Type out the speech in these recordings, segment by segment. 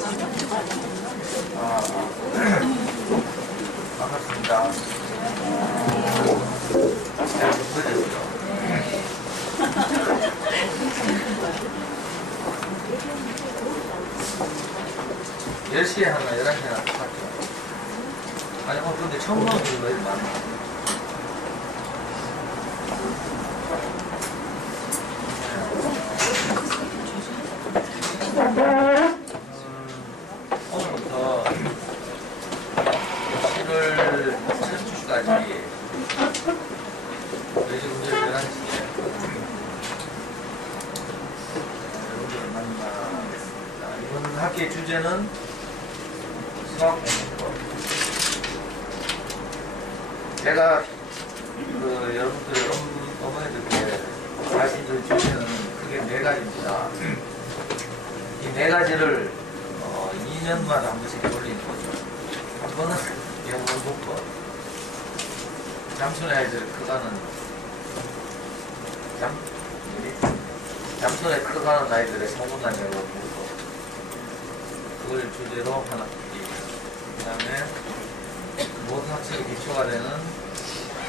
아, 반갑습니다. 제가 좀 늦었죠. 10시에 하나, 11시에 하나 똑같죠. 아니, 근데 처음 보는 분이 왜 이렇게 많아? 오늘부터 7월 첫 주까지 지금 11시에 여러분들을 만나겠습니다. 이번 학기의 주제는 수학 공부. 제가 여러분들 어머니들께 말씀드린 주제는 크게 4가지입니다. 이 4가지를 2년마다 한 번씩 돌리는 거죠. 한 번은 영어 공부, 잠순의 아이들 커가는 잠순에 커가는 아이들의 소문난 영어 공부, 그걸 주제로 하나 듣기. 그 다음에 모든 학생의 기초가 되는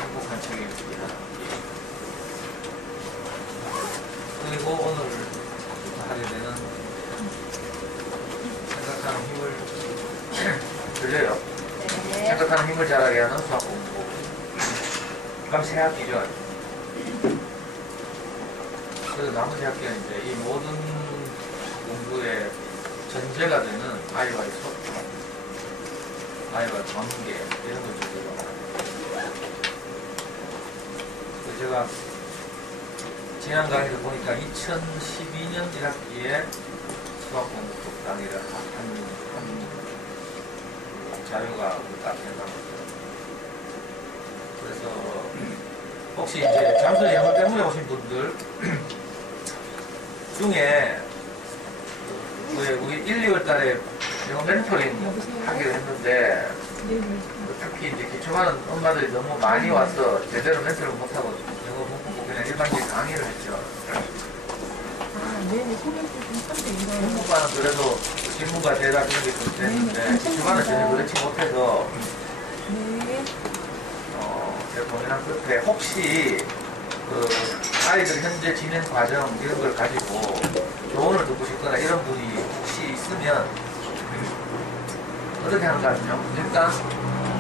행복한 책임 읽기 하나 듣기. 그리고 오늘 하게 되는 생각하는 힘을 들려요. 네. 생각하는 힘을 자라게 하는 수학 공부. 그럼 새 학기죠. 그래서 나머지 학기는 이제 이 모든 공부의 전제가 되는 아이와의 소통, 아이와의 관계, 이런 걸 주제로 하고. 제가 지난 강의를 보니까 2012년 1학기에 수학 공부 강의를 한 자료가 딱 해당합니다. 그래서 혹시 이제 잠수의 영어 때문에 오신 분들 중에 우리 1, 2월 달에 영어 멘토링 하기로 했는데 특히 이제 기초하는 엄마들이 너무 많이 와서 제대로 멘토링 못하고 영어 공부 그냥 일반적인 강의를 했죠. 네네, 소개팅 좀 선생님. 전문가는 그래도 전문가 대다 그런 게 좀 되는데 기초반은 전혀 그렇지 못해서 네. 제가 고민한 끝에 혹시 아이들 현재 진행 과정 이런 걸 가지고 조언을 듣고 싶거나 이런 분이 혹시 있으면 어떻게 하는가 하면요. 일단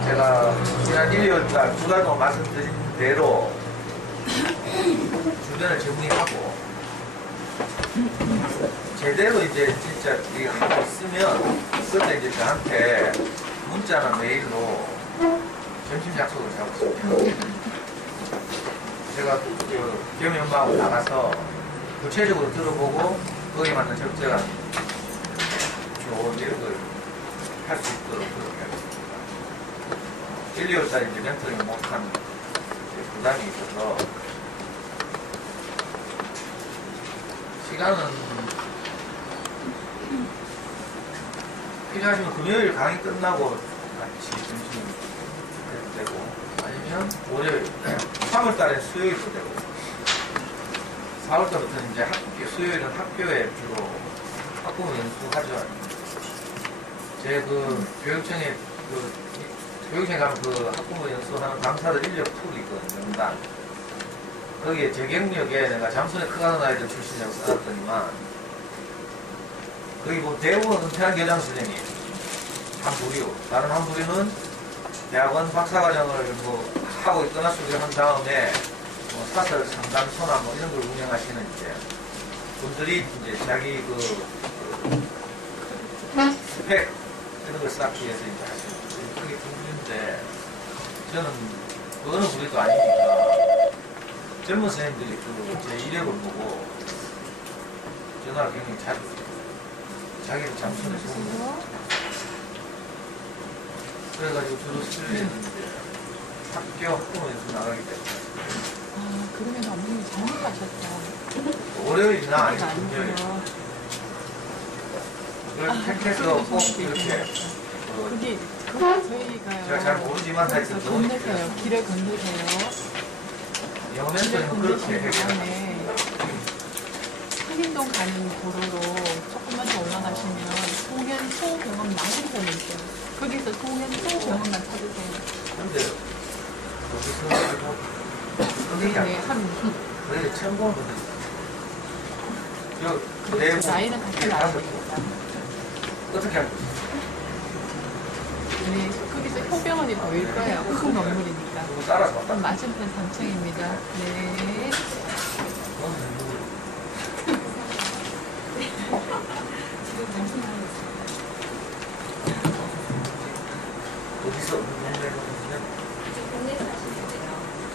제가 지난 1, 2월달 2달 동안 말씀드린 대로 주변을 정리하고 제대로 이제 진짜 이게 하고 있으면 그때 이제 저한테 문자나 메일로 점심 약속을 잡았습니다. 제가 겸이 엄마하고 나가서 구체적으로 들어보고 거기에 맞는 적절한 조언 이런 걸 할 수 있도록 그렇게 하겠습니다. 1, 2월달에 이제 멘토링 못한 부담이 있어서 시간은 필요하시면 금요일 강의 끝나고 같이 점심 해도 되고 아니면 월요일 3월달에 수요일도 되고 4월달부터는 이제 수요일은 학교에 주로 학부모 연수하죠. 제 교육청에 교육청에 가면 학부모 연수하는 강사들 인력 툴이 있거든요. 명단. 거기에 제 경력에 내가 잠수에 커가는 아이들 출신이라고 써놨더니만 거기 대부분 은퇴한 교장 선생님 한 부류, 다른 한 부류는 대학원 박사과정을 하고 있거나 수료를 한 다음에 사설 상담소나 이런 걸 운영하시는 이제 분들이 이제 자기 스펙 이런 걸 쌓기 위해서 이제 하시는 그게 부류인데 저는 그거는 부류도 아니니까 젊은 선생님들이 제 이력을 보고 전화를 굉장히 자주 자기를 잠수에 소문을 그래가지고 주로 수요일에는 이제 학교 학부모에서 나가기 때문에 그러면 어머님이 잘못 가셨다. 월요일이나 아니면 금요일 그걸 택해서 꼭 이렇게 그게 저희가요. 제가 잘 모르지만 하여튼 너무 건너세요. 길을 건너세요. 영어 멘토링은 그렇게 해결하는 한림동 가는 도로로 조금만 더 올라가시면 송현 3호선에 있어요. 거기서 통행소 병원만 찾으세요. 근데 여기서 여기가 네, 한 그래 처음 보는 분들 그렇죠. 나이는 같이 나십니다. 어떻게 하고 있어요? 네, 거기서 효병원이 보일 거예요. 큰 건물이니까. 누구 따라서 왔다? 그럼 맞은편 3층입니다. 네. 어디서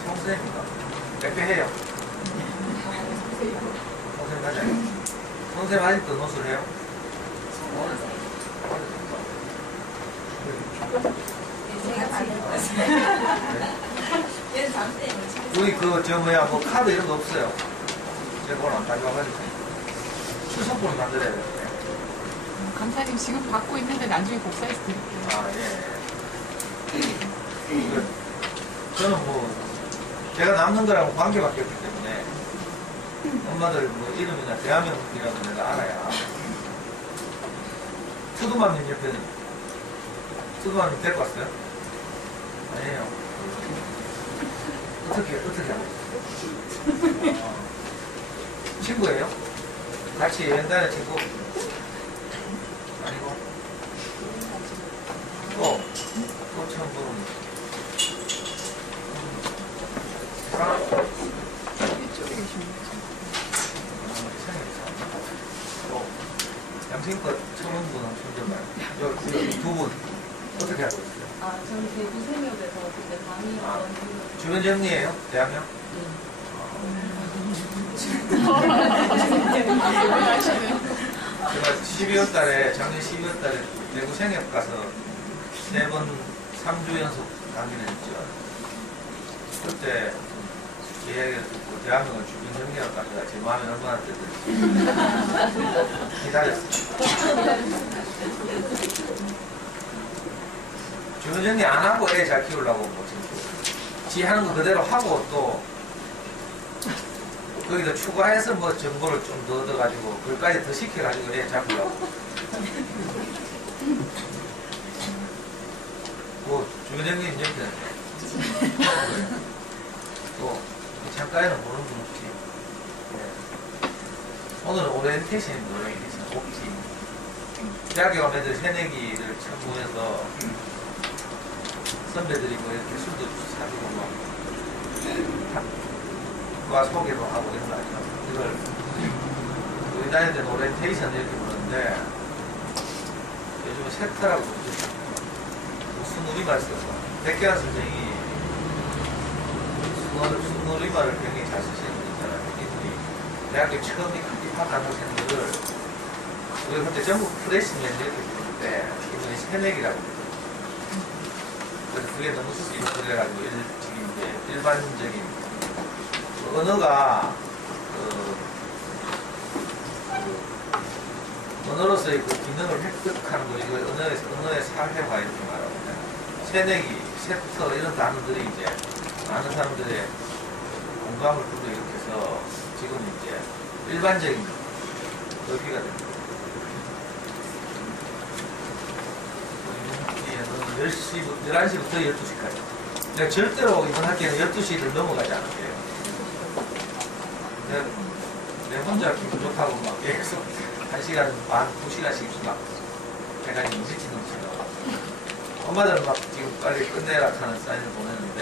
성수입니다. 몇 배 해요? 성수 맞아요. 성수 아직도 노술 해요? 우리 뭐 카드 이런 거 없어요. 제가 오늘 안 가져와가지고 출석본을 만들어야 되는데. 감사님 지금 받고 있는데 나중에 복사해서 드릴게요. 아, 예. 저는 제가 남는 거랑 관계밖에 없기 때문에 엄마들 이름이나 대한민국이라도 내가 알아야. 투두맘님 옆에는 투두맘님 데리고 왔어요? 아니에요. 어떻게 하고? 친구예요? 같이 여행 다니는 친구? 아니고? 또 처음 보는 사람? 이쪽에 계십니다. 양심껏 처음 보는 손님만 두 분 어떻게 하고 있어요? 저는 대구 생협에서 그때 강의원 주변 정리예요? 대학교? 제가 12월 달에, 작년 12월 달에 대구 생협 가서 3번 3주 연속 강의를 했죠. 그때 제 이야기를 듣고 대한민국 주변 정리하러 가다가 제 마음이 얼마나 뜨뜻했어요. 기다렸어요. 주변 정리 안 하고 애 잘 키우려고 지 하는 거 그대로 하고 또 거기다 추가해서 정보를 좀 더 얻어가지고 그걸까지 더 시켜가지고 애 잡으려고. 주변 정리 옆에 또 창가에는 모르는 분 없지. 네. 오늘은 오리엔테이션 없지. 대학교 가면 애들 새내기를 처음 모여서 선배들이 이렇게 술도 사주고 과 소개도 하고 이런 거 아니야. 이걸 우리 다닐 때는 오리엔테이션 이렇게 부르는데 요즘은 세터라고 부르죠. 무슨 우리말 써서 백계환 선생이 순우리말을 굉장히 잘 쓰시는 분 있잖아요. 이분이 대학교 처음 입학한 학생들을 우리 그때 전부 프레시맨 이렇게 부르는데 이분이 새내기라고 그래요. 그래서 그게 너무 쓰기로 그래가지고 지금 이제 일반적인 언어가 언어로서의 그 기능을 획득하는 거 이거 언어의 사회화 이렇게 말하거든요. 새내기, 세터 이런 단어들이 이제 많은 사람들의 공감을 끌고 이렇게 해서 지금 이제 일반적인 넓이가 됩니다. 11시부터 12시까지. 내가 절대로 이번 학기에는 12시를 넘어가지 않을게요. 내 혼자 기분 좋다고 막 계속 1시간 반, 2시간씩 막 해가지고 미친 놈처럼. 엄마들은 막 지금 빨리 끝내라 하는 사인을 보내는데.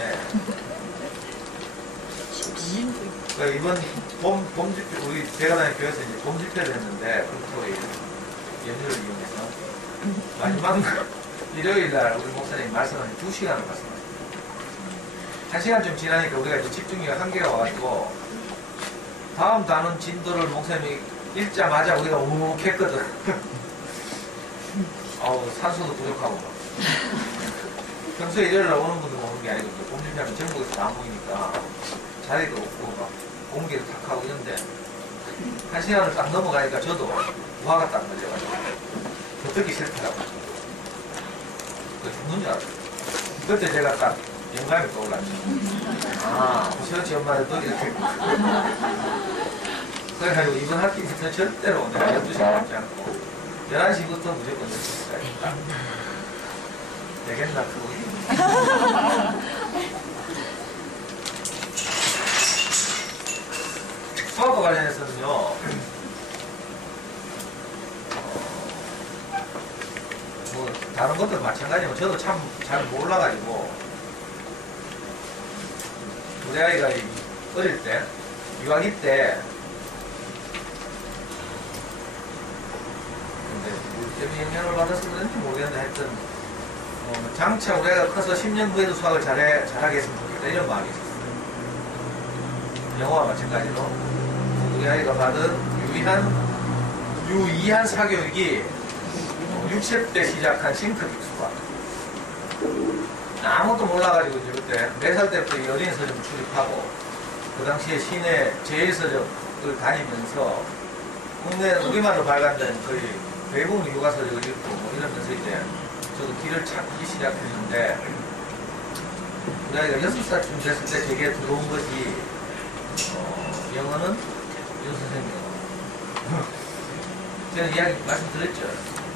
그러니까 이번 봄 집회, 우리 제가 다니는 교회에서 이제 봄 집회를 했는데, 금토일 연휴를 이용해서. 마지막 일요일날 우리 목사님 말씀하신 2시간을 말씀하셨어요. 1시간 좀 지나니까 우리가 이제 집중력이 한계가 와가지고 다음 단원 진도를 목사님이 읽자마자 우리가 우욱했거든. 산소도 부족하고. 평소에 일요일날 오는 분들 오는 게 아니고 봄집회하면 전국에서 다 모이니까 자리도 없고 막 공기도 탁하고 이런데 1시간을 딱 넘어가니까 저도 우화가 딱 걸려가지고 더 듣기 싫더라고요. 죽는 줄 알았어요. 그때 제가 딱 영감이 떠올랐죠. 시원치 엄마도 이렇게. 그래가지고 이번 학기부터 절대로 내가 12시간 넘지 않고 11시부터 무조건 6시까지. 되겠나, 그거. 수학과 관련해서는요, 뭐, 다른 것도 마찬가지지만 저도 참 잘 몰라가지고, 우리 아이가 어릴 때, 유아기 때, 근데 뭐 때문에 영향을 받아서 그런지 모르겠는데 하여튼, 장차 우리 아이가 커서 10년 후에도 수학을 잘하게 했으면 좋겠다 이런 마음이 있었어요. 영어와 마찬가지로 우리 아이가 받은 유의한 사교육이 6, 7대 시작한 싱크빅 수학. 아무것도 몰라가지고 이제 그때 4살 때부터 이 어린이 서점 출입하고 그 당시에 시내 제일 서적을 다니면서 국내 우리말로 발간된 거의 대부분 육아 서적을 읽고 뭐 이러면서 이제 저도 길을 찾기 시작했는데 우리 아이가 6살쯤 됐을 때 제게 들어온 것이 영어는 윤 선생님 제가 이야기 말씀드렸죠.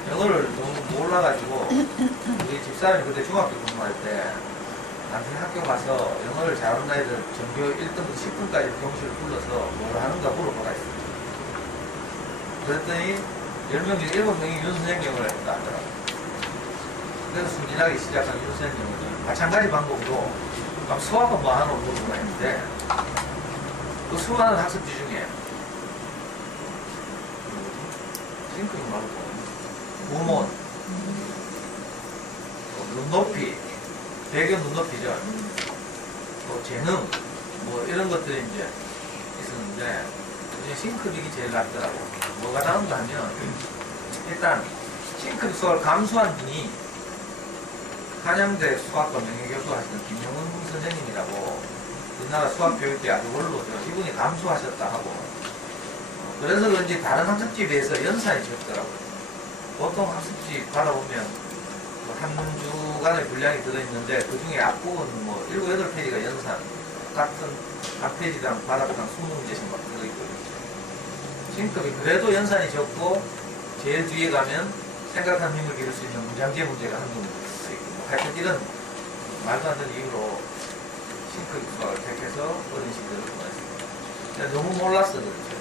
영어를 너무 몰라가지고 우리 집사람이 그때 중학교 근무할 때 남편 학교 가서 영어를 잘하는 아이들 전교 1등부터 10등까지 교무실을 불러서 뭘 하는가 물어보라 했어요. 그랬더니 10명 중에 7명이 윤 선생님 영어를 했다 하더라고요. 그래서 순진하게 시작한 윤 선생님 영어는 마찬가지 방법으로 막 수학은 뭐 하나 물어보라 했는데 그 수많은 학습지 중에 싱크빅 말고 구몬, 눈높이, 배경 눈높이죠. 또 재능, 뭐 이런 것들이 이제 있었는데 싱크빅이 제일 낫더라고. 뭐가 나은가 하면 일단 싱크빅 수학을 감수한 분이 한양대 수학과 명예교수 하시는 김영훈 선생님이라고 우리나라 수학교육계 아주 원로죠. 이분이 감수하셨다 하고 그래서 그런지 다른 학습지에 비해서 연산이 적더라고요. 보통 학습지 받아보면 한 주간의 분량이 들어있는데 그 중에 앞부분 뭐 7, 8페이지가 연산 같은 각 페이지당 바닥당 20문제씩 막 들어있거든요. 싱크빅이 그래도 연산이 적고 제일 뒤에 가면 생각한 힘을 기를 수 있는 문장제 문제가 한두 문제 들어있고 하여튼 이런 말도 안 되는 이유로 싱크빅 수학을 택해서 어린 시절을 보냈습니다. 너무 몰랐어 그렇죠.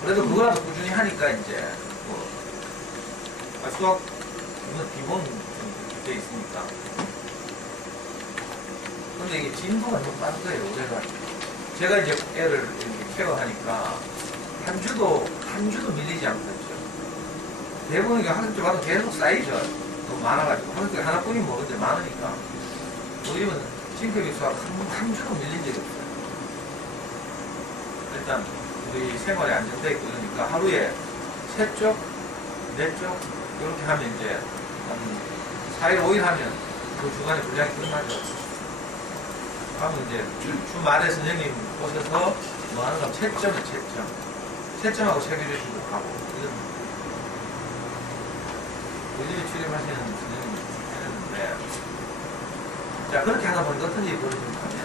그래도 그거라도 꾸준히 하니까 이제 뭐 수학 이건 기본 돼 있으니까. 근데 이게 진도가 너무 빠른 거예요. 제가 이제 애를 이렇게 케어하니까 한 주도 밀리지 않고 있죠. 대부분 이게 학습지 봐도 계속 쌓이죠. 너무 많아가지고 학습지 하나뿐이 모르는데 많으니까. 우리는 싱크빅 수학 한 주도 밀린 적이 없어요. 일단 우리 생활에 안정되어 있고 이러니까 하루에 3쪽, 4쪽 이렇게 하면 이제 한 4일, 5일 하면 그 주간의 분량이 끝나죠. 그러면 이제 주말에 선생님 오셔서 뭐 하는 건 채점에 채점하고 체결해 주고 가고 이런 우리 집에 출입하시는 선생님이 했는데 자 그렇게 하다 보니까 어떤 일이 벌어지는가 하면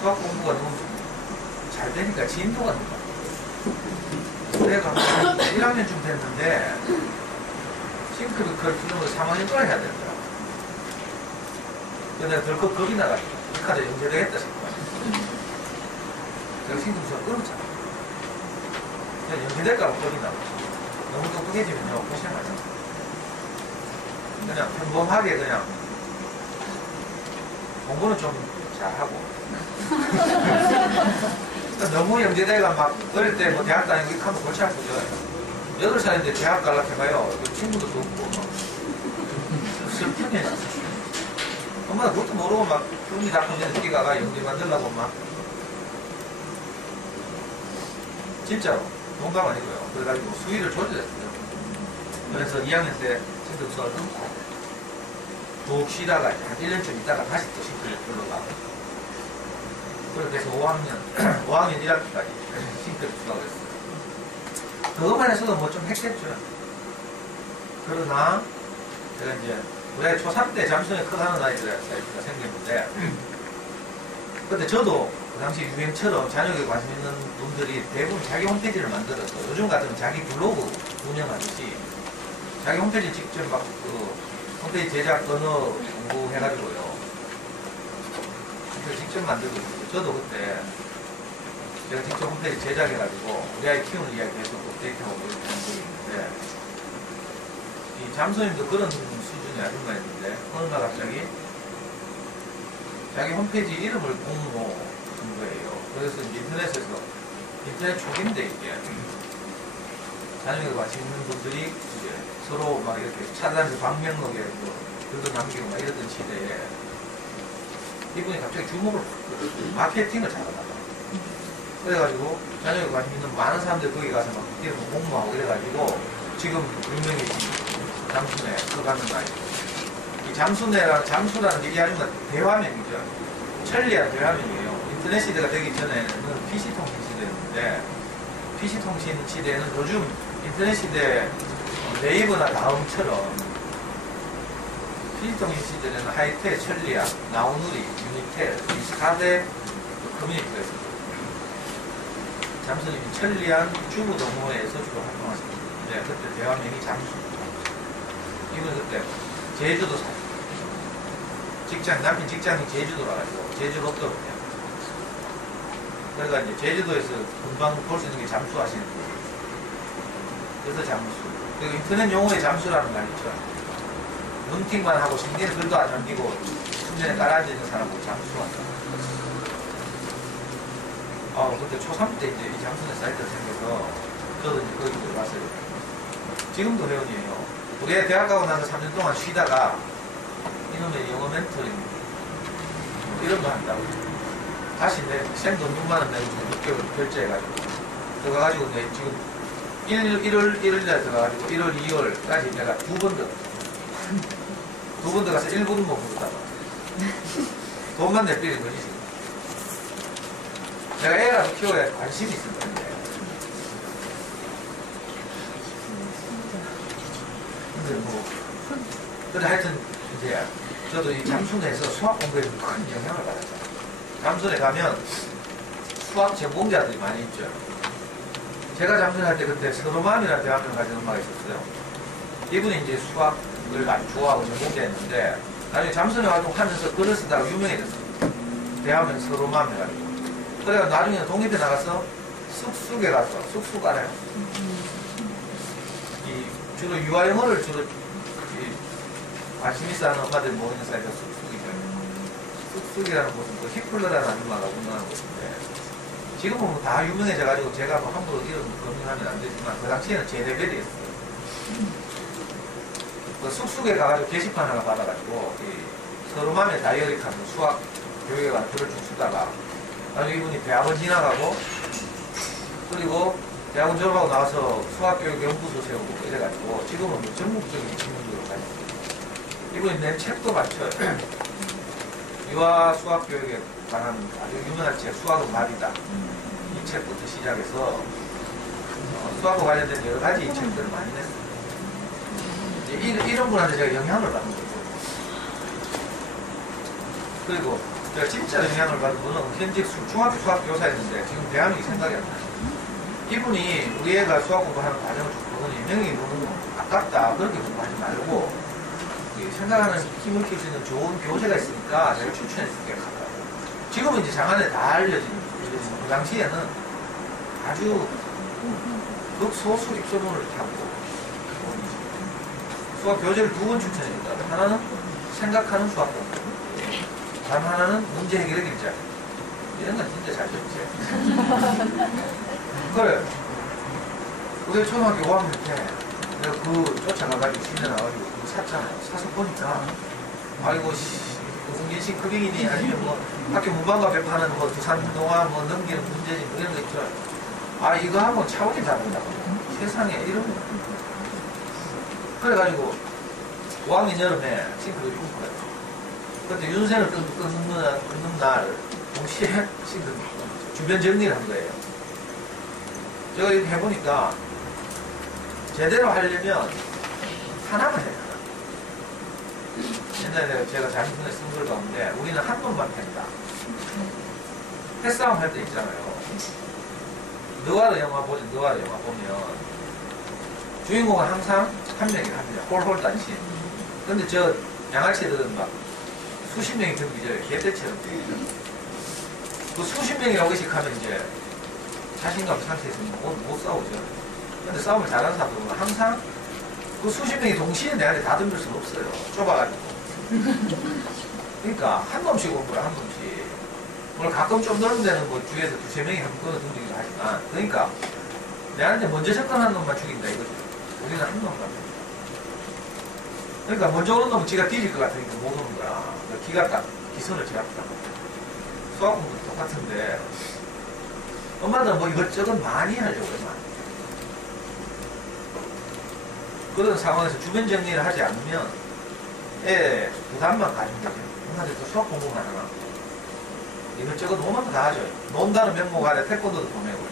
수학 공부가 너무 잘 되니까 진도가 높아. 내가 1학년쯤 됐는데 싱크빅 커리큘럼을 3학년 동안 해야 되더라고. 근데 내가 덜컥 겁이 나가지고 이 카드 연계되겠다 싶어. 내가 싱크빅 수업 끊었잖아. 그냥 연계될까봐 겁이 나고 너무 똑똑해지면요 고생하잖아. 그냥 평범하게 그냥 공부는 좀 잘하고 너무 연계대가 막 어릴 때 뭐 대학 다니고 이렇게 하면 골치 아프죠. 8살인데 대학 가려고 해봐요. 친구도 없고 막 슬프네. 엄마가 그것도 모르고 막 흥미 닦으면서 뛰가가 연계 만들려고 막 진짜로 농담 아니고요. 그래가지고 수위를 조절했어요. 그래서 2학년 때 싱크빅 수학을 끊고 푹 쉬다가 한 1년쯤 있다가 다시 또 싱크빅 들러가고 그렇게 해서 5학년 1학기까지 싱크빅 수학을 했어요. 그것만 해서도 뭐 좀 했겠죠. 그러나, 제가 이제, 우리 초3 때 잠수정에 커가는 아이들이 생겼는데, 근데 저도 그 당시 유행처럼 자녀에게 관심 있는 분들이 대부분 자기 홈페이지를 만들어서 요즘 같으면 자기 블로그 운영하듯이 자기 홈페이지 직접 막 홈페이지 제작 언어 공부해가지고요. 직접 만들고 있어요. 저도 그때 제가 직접 홈페이지 제작해가지고 우리 아이 키우는 이야기 계속 업데이트하고 이렇게 한 적이 있는데 이 잠수님도 그런 수준의 아줌마였는데 어느 날 갑자기 자기 홈페이지 이름을 공모한 거예요. 그래서 인터넷에서 인터넷 초기인데 이게 자녀에게 관심 있는 분들이 이제 서로 막 이렇게 찾아다니면서 방명록에 글도 남기고 막 이러던 시대에 이분이 갑자기 주목을 마케팅을 잘하다가 그래가지고 자녀에게 관심 있는 많은 사람들이 거기 가서 막 이름을 공모하고 이래가지고 지금 유명해진 잠수네 그거 가는 거 아니에요. 이 잠수라는 게 이 아줌마 대화명이죠. 천리안 대화명이에요. 인터넷 시대가 되기 전에는 PC통신 시대였는데 PC통신 시대는 요즘 인터넷 시대 네이버나 다음처럼 PC통신 시대는 하이텔, 천리안, 나우누리, 유니텔 이 4대 커뮤니티가 있습니다. 잠수님이 천리안 주부 동호회에서 주로 활동하셨습니다. 그때 대화명이 잠수입니다. 이분은 그때 제주도 남편 직장이 제주도라 가지고 제주 롯데로 해요. 그러니까 이제 제주도에서 금방 볼 수 있는 게 잠수하시는 분이에요. 그래서 잠수. 그리고 인터넷 용어의 잠수라는 말 있죠. 눈팅만 하고 신기는 글도 안 남기고 순전에 깔아앉는 사람을 잠수한다. 그때 초3 때 이제 이 잠수네 사이트가 생겨서 저도 이제 거기 들어갔어요. 지금도 회원이에요. 우리 애 대학 가고 나서 3년 동안 쉬다가 이놈의 영어 멘토링 이런 거 한다고 다시 내 생돈 6만원 내고 지금 6개월 결제해가지고 들어가가지고 내 지금 1월 1일날 들어가가지고 1월 2월까지 내가 두 번 들어가서 1분은 못 부르다가 돈만 내비는 거지 지금. 내가 애라도 키워야 관심이 있을 텐데 근데 근데 하여튼 이제 저도 이 잠수내에서 수학 공부에 큰 영향을 받았잖아요. 잠수내 가면 수학 전공자들이 많이 있죠. 제가 잠수를 할 때 그때 서로맘이라는 대학교를 가진 엄마가 있었어요. 이분이 이제 수학을 많이 좋아하고 전공자였는데 나중에 잠수내 활동하면서 글을 쓰다가 유명해졌어요. 대학은 서로맘 해가지고. 그래가 나중에 독립에 나가서 쑥쑥에 가서 쑥쑥 알아요. 주로 유아영어를 주로 관심 있어 하는 엄마들이 모이는 사이가 쑥쑥이죠. 쑥쑥이라는 곳은 그 히플러라는 아줌마가 운영하는 곳인데 지금은 뭐 다 유명해져가지고 제가 뭐 함부로 이름 검증하면 안 되지만 그 당시에는 제 레벨이었어요. 그 쑥쑥에 가가지고 게시판 하나 받아가지고 서로맘의 다이어리카는 수학 교육에 관한 글을 쭉 쓰다가 나중에 이분이 대학원 지나가고 그리고 대학원 졸업하고 나와서 수학교육 연구소 세우고 이래가지고 지금은 뭐 전국적인 지문으로 가있어요. 이분이 낸 책도 많죠. 유아 수학교육에 관한 아주 유명한 책 수학은 말이다. 이 책부터 시작해서 수학과 관련된 여러 가지 책들을 많이 냈어요. 이런 분한테 제가 영향을 받는 거죠. 그리고 제가 진짜 영향을 받은 분은 현직 중학교 수학 교사였는데 지금 대한민국이 생각이 안 나요. 이분이 우리 애가 수학 공부하는 과정을 쭉 보더니 명이 너무 아깝다 그렇게 공부하지 말고 생각하는 힘을 키울 수 있는 좋은 교재가 있으니까 제가 추천했을게요. 지금은 이제 장안에 다 알려진 그 당시에는 아주 극소수 입소문을 타고 수학 교재를 두 번 추천했다. 하나는 생각하는 수학 공부, 다른 하나는 문제 해결의 길자. 이런 건 진짜 잘 썼지. 그래. 우리 초등학교 5학년 때 내가 쫓아가가지고 집에 나가지고 그거 샀잖아요. 사서 보니까 아이고 홍진식 크기니 아니면 뭐 학교 문방구 앞에 파는 뭐 두산동화 뭐 넘기는 문제집 뭐 이런 거 있죠. 이거 하고 차원이 다르다고. 세상에 이런 거. 그래가지고 5학년 여름에 싱크를 입은 거예요. 그때 윤세를 끊는 날 동시에 싱크 주변 정리를 한 거예요. 제가 이렇게 해보니까 제대로 하려면 하나만 해요. 옛날에 제가 잘못해 쓴 글 가운데 우리는 한 번만 팬다. 패싸움 할 때 있잖아요. 느와르 영화 보죠. 느와르 영화 보면 주인공은 항상 한 명이에요. 한 명. 홀홀 단신. 근데 저 양아치들은 막 수십 명이 경기져요. 개떼처럼 경기져요. 그 수십 명이 오게씩 하면 이제 자신감 상태에서 못 싸우죠. 근데 싸움을 잘하는 사람들은 항상 그 수십 명이 동시에 내 안에 다 덤빌 수는 없어요. 좁아가지고. 그러니까 한 놈씩 온 거야, 한 놈씩. 물론 가끔 좀 넓은 데는 뭐 주위에서 두세 명이 한꺼번에 덤비기도 하지만, 그러니까 내한테 먼저 접근한 놈만 죽인다 이거죠. 우리는 한 놈만. 그러니까 먼저 오는 놈은 지가 뒤질 것 같으니까 못 오는 거야. 그러니까 기가 딱 기선을 제압다. 수학 공부도 똑같은데 엄마들은 뭐 이것저것 많이 하려고 해요. 그런 상황에서 주변 정리를 하지 않으면 애 부담만 가진 거죠. 엄마들 또 수학 공부만 하나. 이것저것 노는 거 다 하죠. 논다는 명목 아래 태권도도 보내고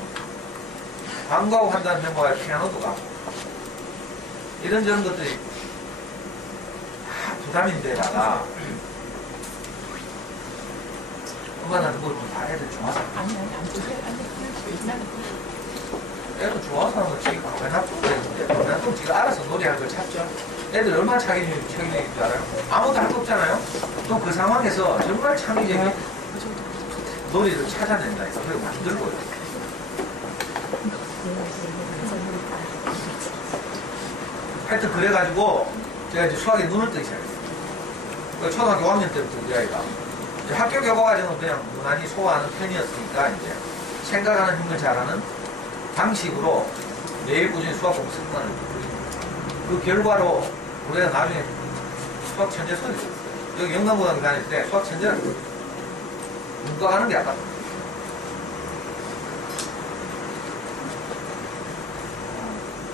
방과후 한다는 명목 아래 피아노도 가고 이런저런 것들이 다 부담인데다가 엄마는 그걸 다 애들 좋아서 아니, 안 좋게, 옛날에 애들 좋아서 하는 거 지가 왜 나쁘고 그랬는데 나도 지가 알아서 노래할 걸 찾죠. 애들 얼마나 책임인 줄 알아요? 아무도 할 거 없잖아요. 또 그 상황에서 정말 창의적인 노래를 찾아낸다 해서 그걸 만들고요. 하여튼 그래가지고 제가 이제 수학에 눈을 뜨기 시작했어요. 그러니까 초등학교 5학년 때부터 우리 아이가 이제 학교 교과 과정은 그냥 무난히 소화하는 편이었으니까 이제 생각하는 힘을 잘하는 방식으로 매일 꾸준히 수학 공부 습관을 들입니다. 그 결과로 우리가 나중에 수학 천재 소리 들었어요. 여기 영남고등학교 다닐 때 수학 천재라고 들었어요. 문과 가는 게 아깝다.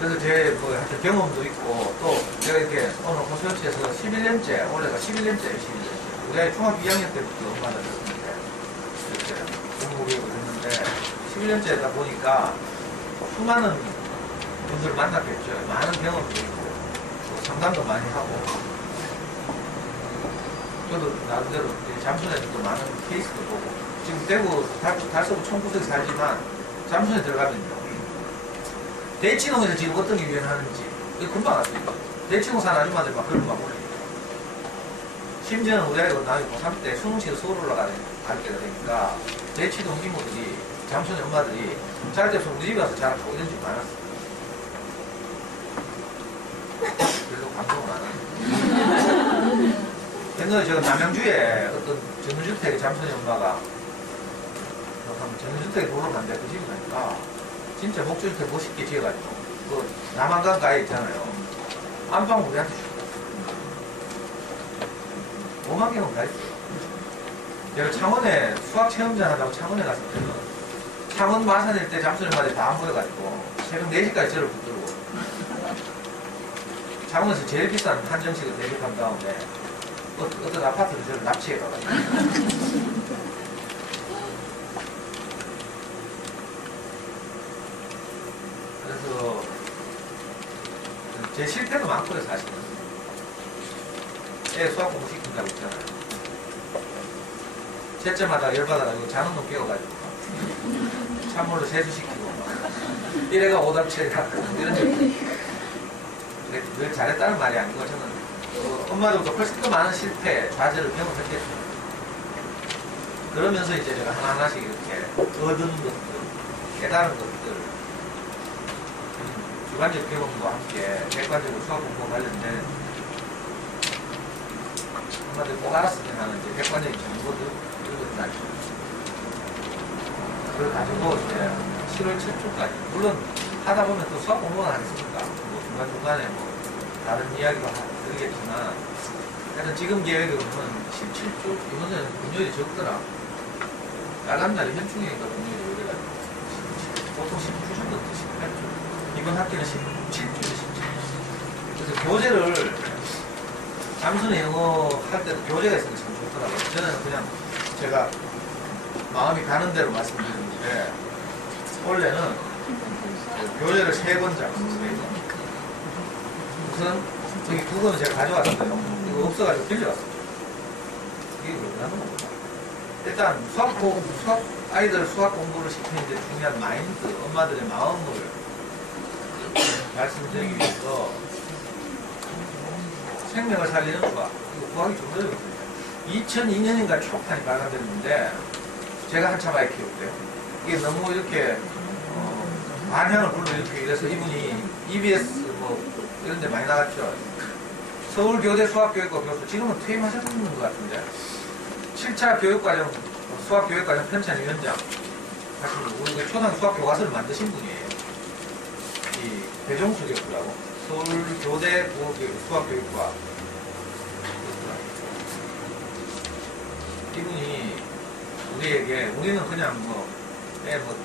그래서 제 뭐 하여튼 경험도 있고 또 제가 이렇게 오늘 호수협지에서 11년째 올해가 11년째예요. 11년째. 우리 아이 중학교 2학년 때부터 엄마를 했는데 이렇게 공부교육을 했는데 11년째다 보니까 수많은 분들을 만났겠죠. 많은 경험도 있고 또 상담도 많이 하고 저도 나름대로 잠수에서도 많은 케이스도 보고 지금 대구 달서구 총구석에 살지만 잠수에 들어가면요 대치동에서 지금 어떤 게 유행하는지 이거 금방 알 수 있어요. 대치동 사는 아줌마들 막 그런 거 막 올리고 심지어는 우리 아이가 나중에 고3 때 수능시에 서울 올라갈 때가 되니까 대치동 이모들이 잠수의 엄마들이 잘 때 없으면 우리 집에 와서 자라고 이런 집 많았어요. 별로 감동을 안 하는 옛날에 제가 남양주에 어떤 전원주택에 잠수의 엄마가 전원주택에 놀러 갔는데 그 집에 가니까 진짜 목조주택 멋있게 지어가지고 그 남한강 가에 있잖아요. 안방 우리한테 줬어요. 5만 개는 다 있어요. 제가 창원에 수학 체험장 하다고 창원에 갔을 때는 창원 마산일 때 잠수를 맞에 다 안 보여가지고 새벽 4시까지 저를 붙들고 창원에서 제일 비싼 한정식을 대접한 다음에 어떤 아파트를 저를 납치해가지고 그래서 제 실패도 많고요. 사실은 애 수학 공부 시킨다고 했잖아요. 채점하다가 열받아가지고 자는 놈 깨워가지고 찬물로 세수시키고 이래가 오답체가 이런 늘 잘했다는 말이 아니고 저는 엄마들도 훨씬 더 많은 실패, 좌절을 경험했겠죠. 그러면서 이제 제가 하나하나씩 이렇게 얻은 것들, 깨달은 것들, 주관적 경험과 함께 객관적으로 수학 공부와 관련된 엄마들 꼭 알았으면 하는 이제 객관적인 정보들, 이런 것들 알죠. 그걸 가지고 이제 7월 최초까지, 물론 하다 보면 또 수학 공부는 하겠습니까? 뭐 중간중간에 뭐 다른 이야기도 드리겠지만, 하여튼 지금 계획으로는 17주, 이번에는 분열이 적더라. 빨간 날이 현충이니까 분열이 오래가지고, 보통 10주 정도 18주. 이번 학기는 17주에 17주. 그래서 교재를, 잠수는 영어 할 때도 교재가 있으니까 참 좋더라고요. 저는 그냥 제가 마음이 가는 대로 말씀드리는데, 원래는 교재를 3권 잡았어요. 우선 저기 2권은 제가 가져왔어요. 이거 없어가지고 빌려왔어요. 이게 왜 그러는 겁니까? 일단 아이들 수학 공부를 시키는 데 중요한 마인드, 엄마들의 마음을 말씀드리기 위해서 생명을 살리는 수학, 이거 구하기 좀 어렵거든요. 2002년인가 초판이 발간됐는데 제가 한참 아이 키울 때요. 이게 너무 이렇게 반향을 불러일으키고 이래서 이분이 EBS 뭐 이런 데 많이 나갔죠. 서울교대 수학교육과 교수, 지금은 퇴임하셨는 것 같은데 7차 교육과정 수학교육과정 편찬위원장 하신 분, 우리 초등학교 수학 교과서를 만드신 분이에요. 이 배종수 교수라고 서울교대 수학교육과 이분이 우리에게, 우리는 그냥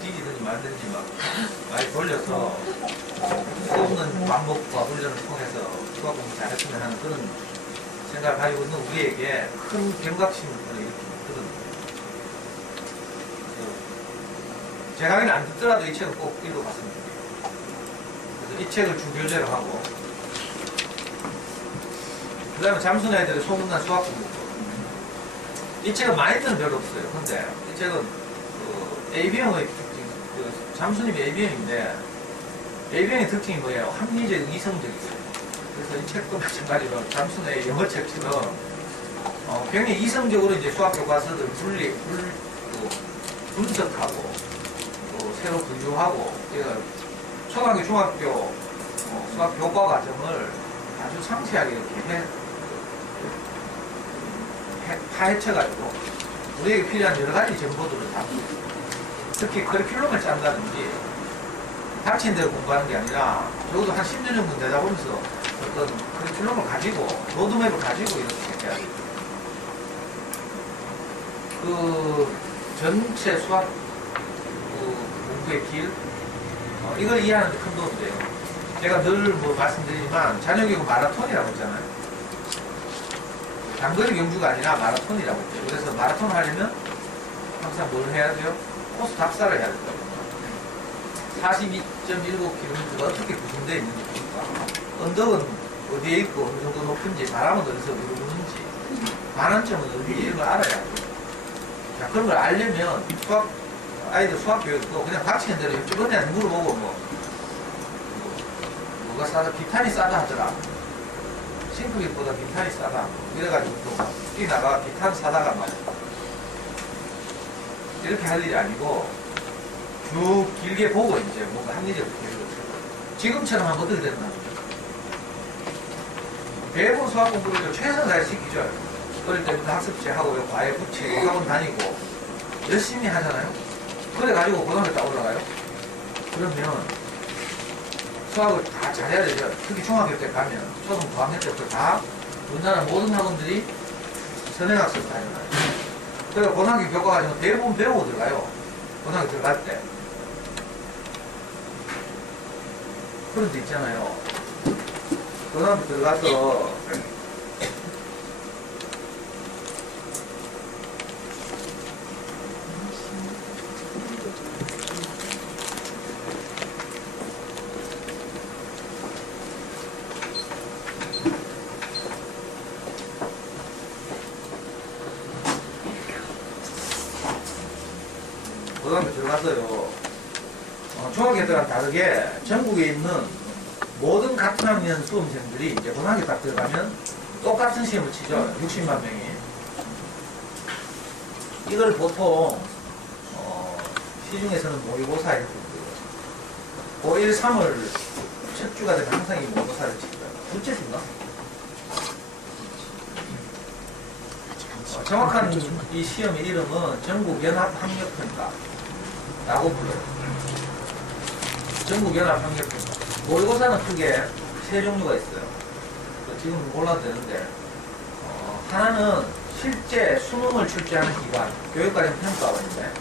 뒤지든지 말든지 막 많이 돌려서 수없는 반복과 훈련을 통해서 수학 공부 잘했으면 하는 그런 생각을 가지고 있는 우리에게 큰 경각심을 일으키는 그런. 제 강의는 안 듣더라도 이 책을 꼭 읽어봤으면 좋겠어요. 그래서 이 책을 주교재로 하고, 그 다음에 잠수는 애들의 소문난 수학 공부. 이 책은 마인드는 별로 없어요. 근데 이 책은 AB형의 특징, 잠수님이 AB형인데 AB형의 특징이 뭐예요? 합리적, 이성적이에요. 그래서 이 책도 마찬가지로 잠수의 영어책처럼 굉장히 이성적으로 이제 수학 교과서들 분석하고 또 새로 분류하고, 초등학교, 중학교 수학 교과 과정을 아주 상세하게 이렇게 파헤쳐가지고 우리에게 필요한 여러 가지 정보들을 다, 특히 커리큘럼을 짠다든지 닥친 대로 공부하는 게 아니라 적어도 한 10년 정도 되다 보면서 어떤 커리큘럼을 가지고 로드맵을 가지고 이렇게 해야 돼요. 그 전체 수학 공부의 길, 이걸 이해하는 데 큰 도움이 돼요. 제가 늘 말씀드리지만 자녀교육은 마라톤이라고 했잖아요. 장거리 경주가 아니라 마라톤이라고 했죠. 그래서 마라톤 하려면 항상 뭘 해야 돼요? 코스 답사를 해야 돼요. 42.19km가 어떻게 구성되어 있는지 보니까, 언덕은 어디에 있고 어느 정도 높은지, 바람은 어디서 부는지, 반환점은 어디에, 이런 걸 알아야 돼요. 자, 그런 걸 알려면 아이들 수학교육도 그냥 닥치는 대로 여쭤보냐 안 물어보고 뭐가 싸다, 기탄이 싸다 하더라. 싱크빅보다 기탄이 싸다. 이래가지고 또 뛰다가 기탄 사다가 막 이렇게 할 일이 아니고 쭉 길게 보고 이제 뭔가 합리적으로 계획을 세워요. 지금처럼 하면 어떻게 됐나? 대부분 수학 공부를 최선을 다해 시키죠. 어릴 때부터 학습지 하고 과외 붙이고 학원 다니고 열심히 하잖아요. 그래가지고 고등학교 딱 올라가요. 그러면 수학을 다 잘해야 되죠. 특히 중학교 때 가면 초등 고학년 때부터 다 우리나라 모든 학원들이 선행학습을 다녀요. 그래서 고등학교 교과과정은 대부분 배우고 들어가요. 고등학교 들어갈 때. 그런 데 있잖아요. 고등학교 들어가서 고등학교 들어가서요, 중학교 때랑 다르게 전국에 있는 모든 같은 학년 수험생들이 이제 고등학교 딱 들어가면 똑같은 시험을 치죠. 60만 명이. 이걸 보통 시중에서는 모의고사 이렇게 부르고요. 고1, 3을 첫 주가 되면 항상 이 모의고사를 치고요. 둘째 주인가? 정확한 이 시험의 이름은 전국연합학력평가라고 불러요. 전국연합학력평가. 모의고사는 크게 세 종류가 있어요. 지금 몰라도 되는데, 하나는 실제 수능을 출제하는 기관, 교육과정 평가원인데,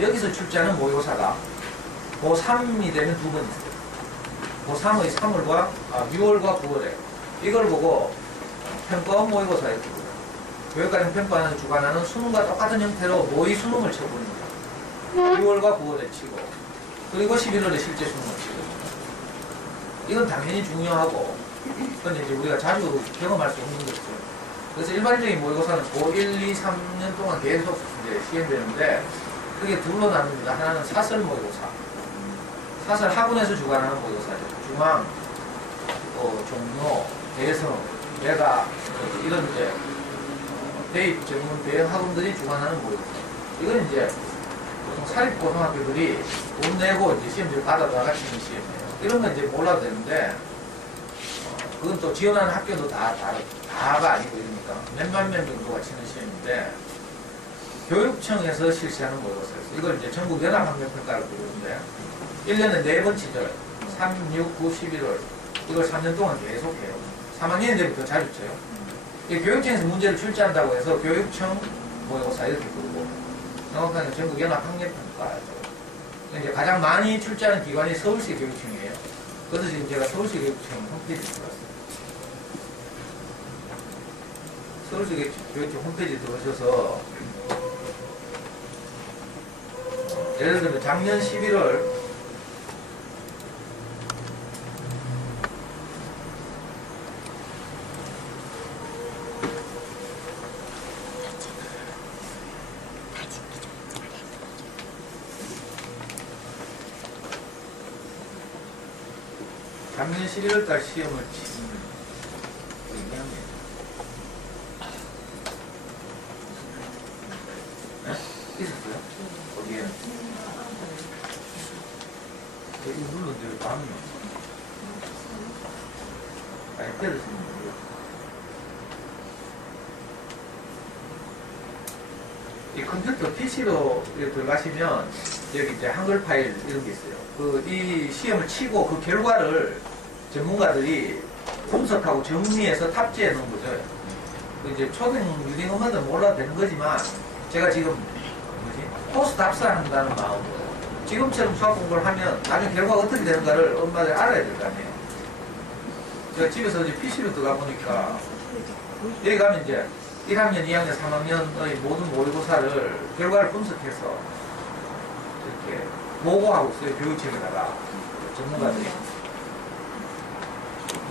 여기서 출제하는 모의고사가 고3이 되면 두 번 있어요. 고3의 3월과 6월과 9월에 이걸 보고 평가원 모의고사 이렇게 보요. 교육과정 평가원을 주관하는 수능과 똑같은 형태로 모의 수능을 쳐보는 거예요. 6월과 9월에 치고, 그리고 11월에 실제 수능을 치고. 이건 당연히 중요하고, 그런데 이제 우리가 자주 경험할 수 없는 것이죠. 그래서 일반적인 모의고사는 고1, 2, 3년 동안 계속 이제 시행되는데 그게 둘로 나눕니다. 하나는 사설 모의고사. 사설 학원에서 주관하는 모의고사죠. 중앙, 종로, 대성, 대가 이런 이제 대입 전문 대형 학원들이 주관하는 모의고사. 이건 이제 보통 사립고등학교들이 돈 내고 이제 시험지를 받아다가 치는 시험이에요. 이런 건 이제 몰라도 되는데 그건 또 지원하는 학교도 다가 아니고 이러니까 몇만 명 정도가 치는 시험인데 교육청에서 실시하는 모의고사였어요. 이걸 이제 전국 연합학력평가를 부르는데 1년에 4번 치죠. 3, 6, 9, 11월 이걸 3년 동안 계속 해요. 3학년 때부터 자주 쳐요. 교육청에서 문제를 출제한다고 해서 교육청 모의고사 이렇게 부르고 정확하게 전국 연합학력평가죠. 이제 가장 많이 출제하는 기관이 서울시 교육청이에요. 그래서 지금 제가 서울시 교육청 홈페이지에 들어갔어요. 서울시 교육청 홈페이지에 들어오셔서 예를 들면 작년 11월 작년 11월달 시험을 친 네? 있었어요? 어디에? 여기 눌렀는데 왜 마음이 없어? 아니, 때렸습니다. 이 컴퓨터 PC로 들어가시면 여기 이제 한글 파일 이런 게 있어요. 이 시험을 치고 그 결과를 전문가들이 분석하고 정리해서 탑재해 놓은 거죠. 이제 초등 유딩엄마들은 몰라도 되는 거지만 제가 지금 코스 답사한다는 마음으로 지금처럼 수학 공부를 하면 나중에 결과가 어떻게 되는가를 엄마들 알아야 될 거 아니에요. 제가 집에서 이제 PC로 들어가 보니까 여기 가면 이제 1학년, 2학년, 3학년의 모든 모의고사를 결과를 분석해서 이렇게 보고하고 있어요. 교육청에다가 전문가들이.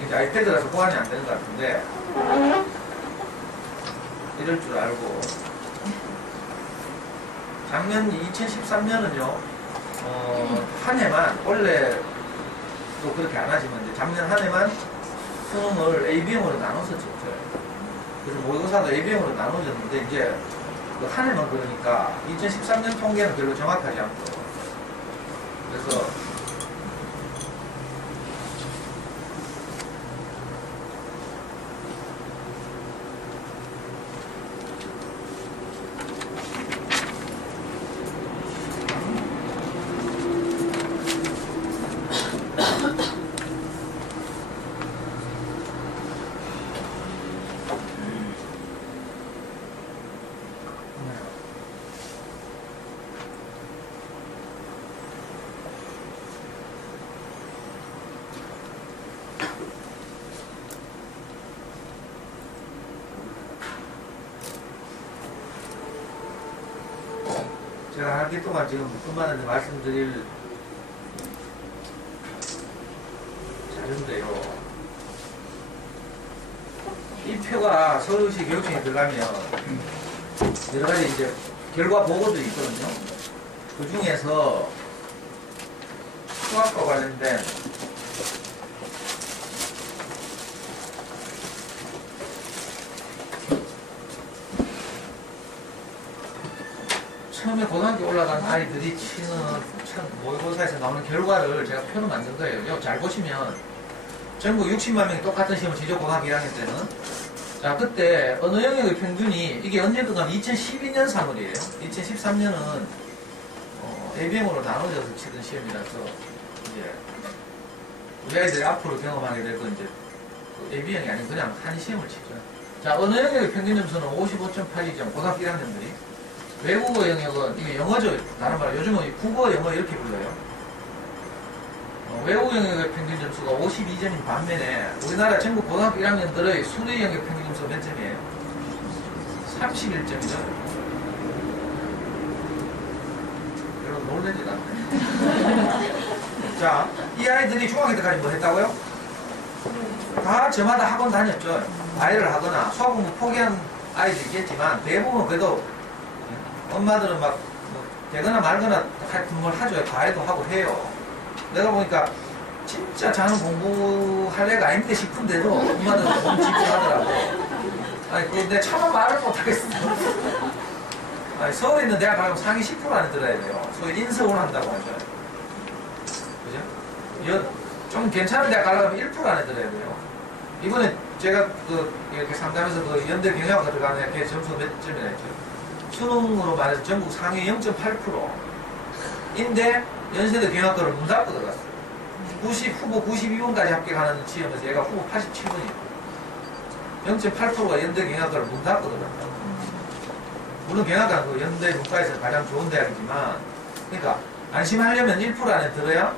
이제 아이패드라서 보완이 안 되는 것 같은데 이럴 줄 알고 작년 2013년은요 한 해만 원래도 그렇게 안 하지만 이제 작년 한 해만 수능을 AB형으로 나눠서 쳤어요. 그래서 모의고사도 AB형으로 나눠졌는데 이제 한 해만 그러니까 2013년 통계는 별로 정확하지 않고 그래서 제가 한 개 동안 지금 그만한데 말씀드릴 자료인데요. 이 표가 서울시 교육청에 들어가면 여러 가지 이제 결과 보고들이 있거든요. 그 중에서 수학과 관련된 처음에 고등학교 올라간 아이들이 치는 모의고사에서 나오는 결과를 제가 표로 만든 거예요. 이거 잘 보시면 전국 60만 명이 똑같은 시험을 치죠. 고등학교 1학년 때는. 자, 그때 언어 영역의 평균이 이게 언제든가 2012년 3월이에요. 2013년은 AB형으로 나눠져서 치던 시험이라서 이제 우리 아이들이 앞으로 경험하게 될 건 이제 AB형이 아니고 그냥 한 시험을 치죠. 자, 언어 영역의 평균 점수는 55.82점. 고등학교 1학년들이. 외국어 영역은 이게 영어죠. 다른 말로 요즘은 국어, 영어 이렇게 불러요. 외국어 영역의 평균 점수가 52점인 반면에 우리나라 전국 고등학교 1학년들의 수리 영역 평균 점수가 몇 점이에요? 31점이죠. 여러분 놀라지도 않네. 자, 이 아이들이 중학교 때까지 뭐 했다고요? 다 저마다 학원 다녔죠. 아이를 하거나 수학 공부 포기한 아이도 있겠지만 대부분 그래도 엄마들은 막 뭐 되거나 말거나 하여튼 뭘 하죠. 과외도 하고 해요. 내가 보니까 진짜 자는 공부할 애가 아닌데 싶은데도 엄마들은 너무 집중하더라고. 아니 근데 차마 말을 못하겠어. 아니, 서울에 있는 대학 가면 상위 10% 안에 들어야 돼요. 소위 인서울 한다고 하죠. 그죠? 좀 괜찮은 대학 가려면 1% 안에 들어야 돼요. 이번에 제가 이렇게 상담해서 연대 경영학과 들어가는 걔 점수 몇 점이나 했죠? 수능으로 말해서 전국 상위 0.8%인데 연세대 경영학과를 문 닫고 들어갔어요. 후보 92번까지 합격하는 시험에서 얘가 후보 87번이고 0.8%가 연대 경영학과를 문 닫고 들어갔다고. 물론 경영학과는 그 연대 문과에서 가장 좋은 대학이지만, 그러니까 안심하려면 1% 안에 들어야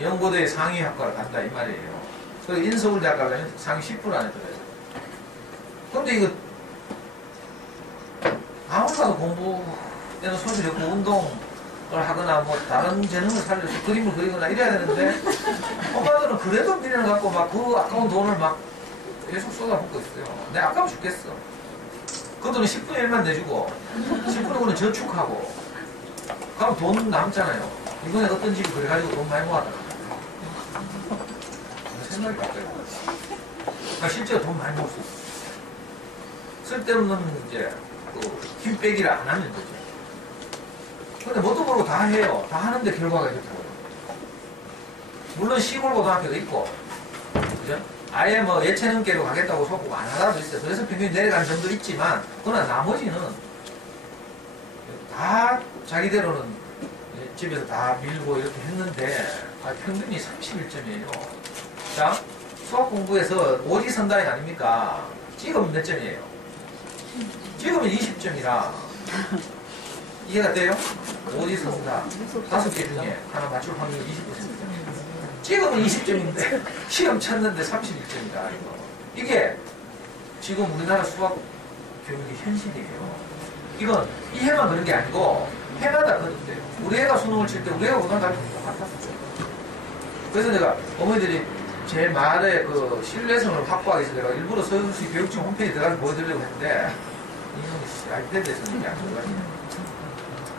연고대 상위 학과를 간다 이 말이에요. 그래서 인서울대학 가려면 상위 10% 안에 들어야 돼요. 근데 이거 아무나도 공부에는 소질이 없고 운동을 하거나 뭐 다른 재능을 살려서 그림을 그리거나 이래야 되는데 엄마들은 그래도 미련을 갖고 막 그 아까운 돈을 막 계속 쏟아붓고 있어요. 내가 아까워 죽겠어. 그 돈은 10분의 1만 내주고 10분의 9는 저축하고 그럼 돈 남잖아요. 이번에 어떤 집이 그래가지고 돈 많이 모았다. 생각이 바뀌어요. 그러니까 실제로 돈 많이 모을 수 있어요. 쓸데없는 이제 힘 빼기를 안 하면 되죠. 근데 뭣도 모르고 다 해요. 다 하는데 결과가 이렇다고요. 물론 시골 고등학교도 있고, 그죠? 아예 뭐 예체능계로 가겠다고 속고 안 하다도 있어요. 그래서 평균이 내려간 점도 있지만, 그러나 나머지는 다 자기대로는 집에서 다 밀고 이렇게 했는데, 평균이 31점이에요. 자, 수학 공부에서 오지선다인 아닙니까? 찍으면 몇 점이에요? 찍으면 20점이라. 이해가 돼요? 오지선다. 5개 중에 하나 맞출 확률이 20%. 찍으면 20점인데 시험 쳤는데 31점이다. 이게 지금 우리나라 수학 교육의 현실이에요. 이건 이 해만 그런 게 아니고 해마다 그런데요. 우리 애가 수능을 칠 때 우리 애가 고등학교 똑같았어요. 그래서 내가 어머니들이 제 말의 그 신뢰성을 확보하기 위해서 내가 일부러 서울시 교육청 홈페이지 들어가서 보여드리려고 했는데 이놈이 아이패드에서는 이게 안 들어가지네.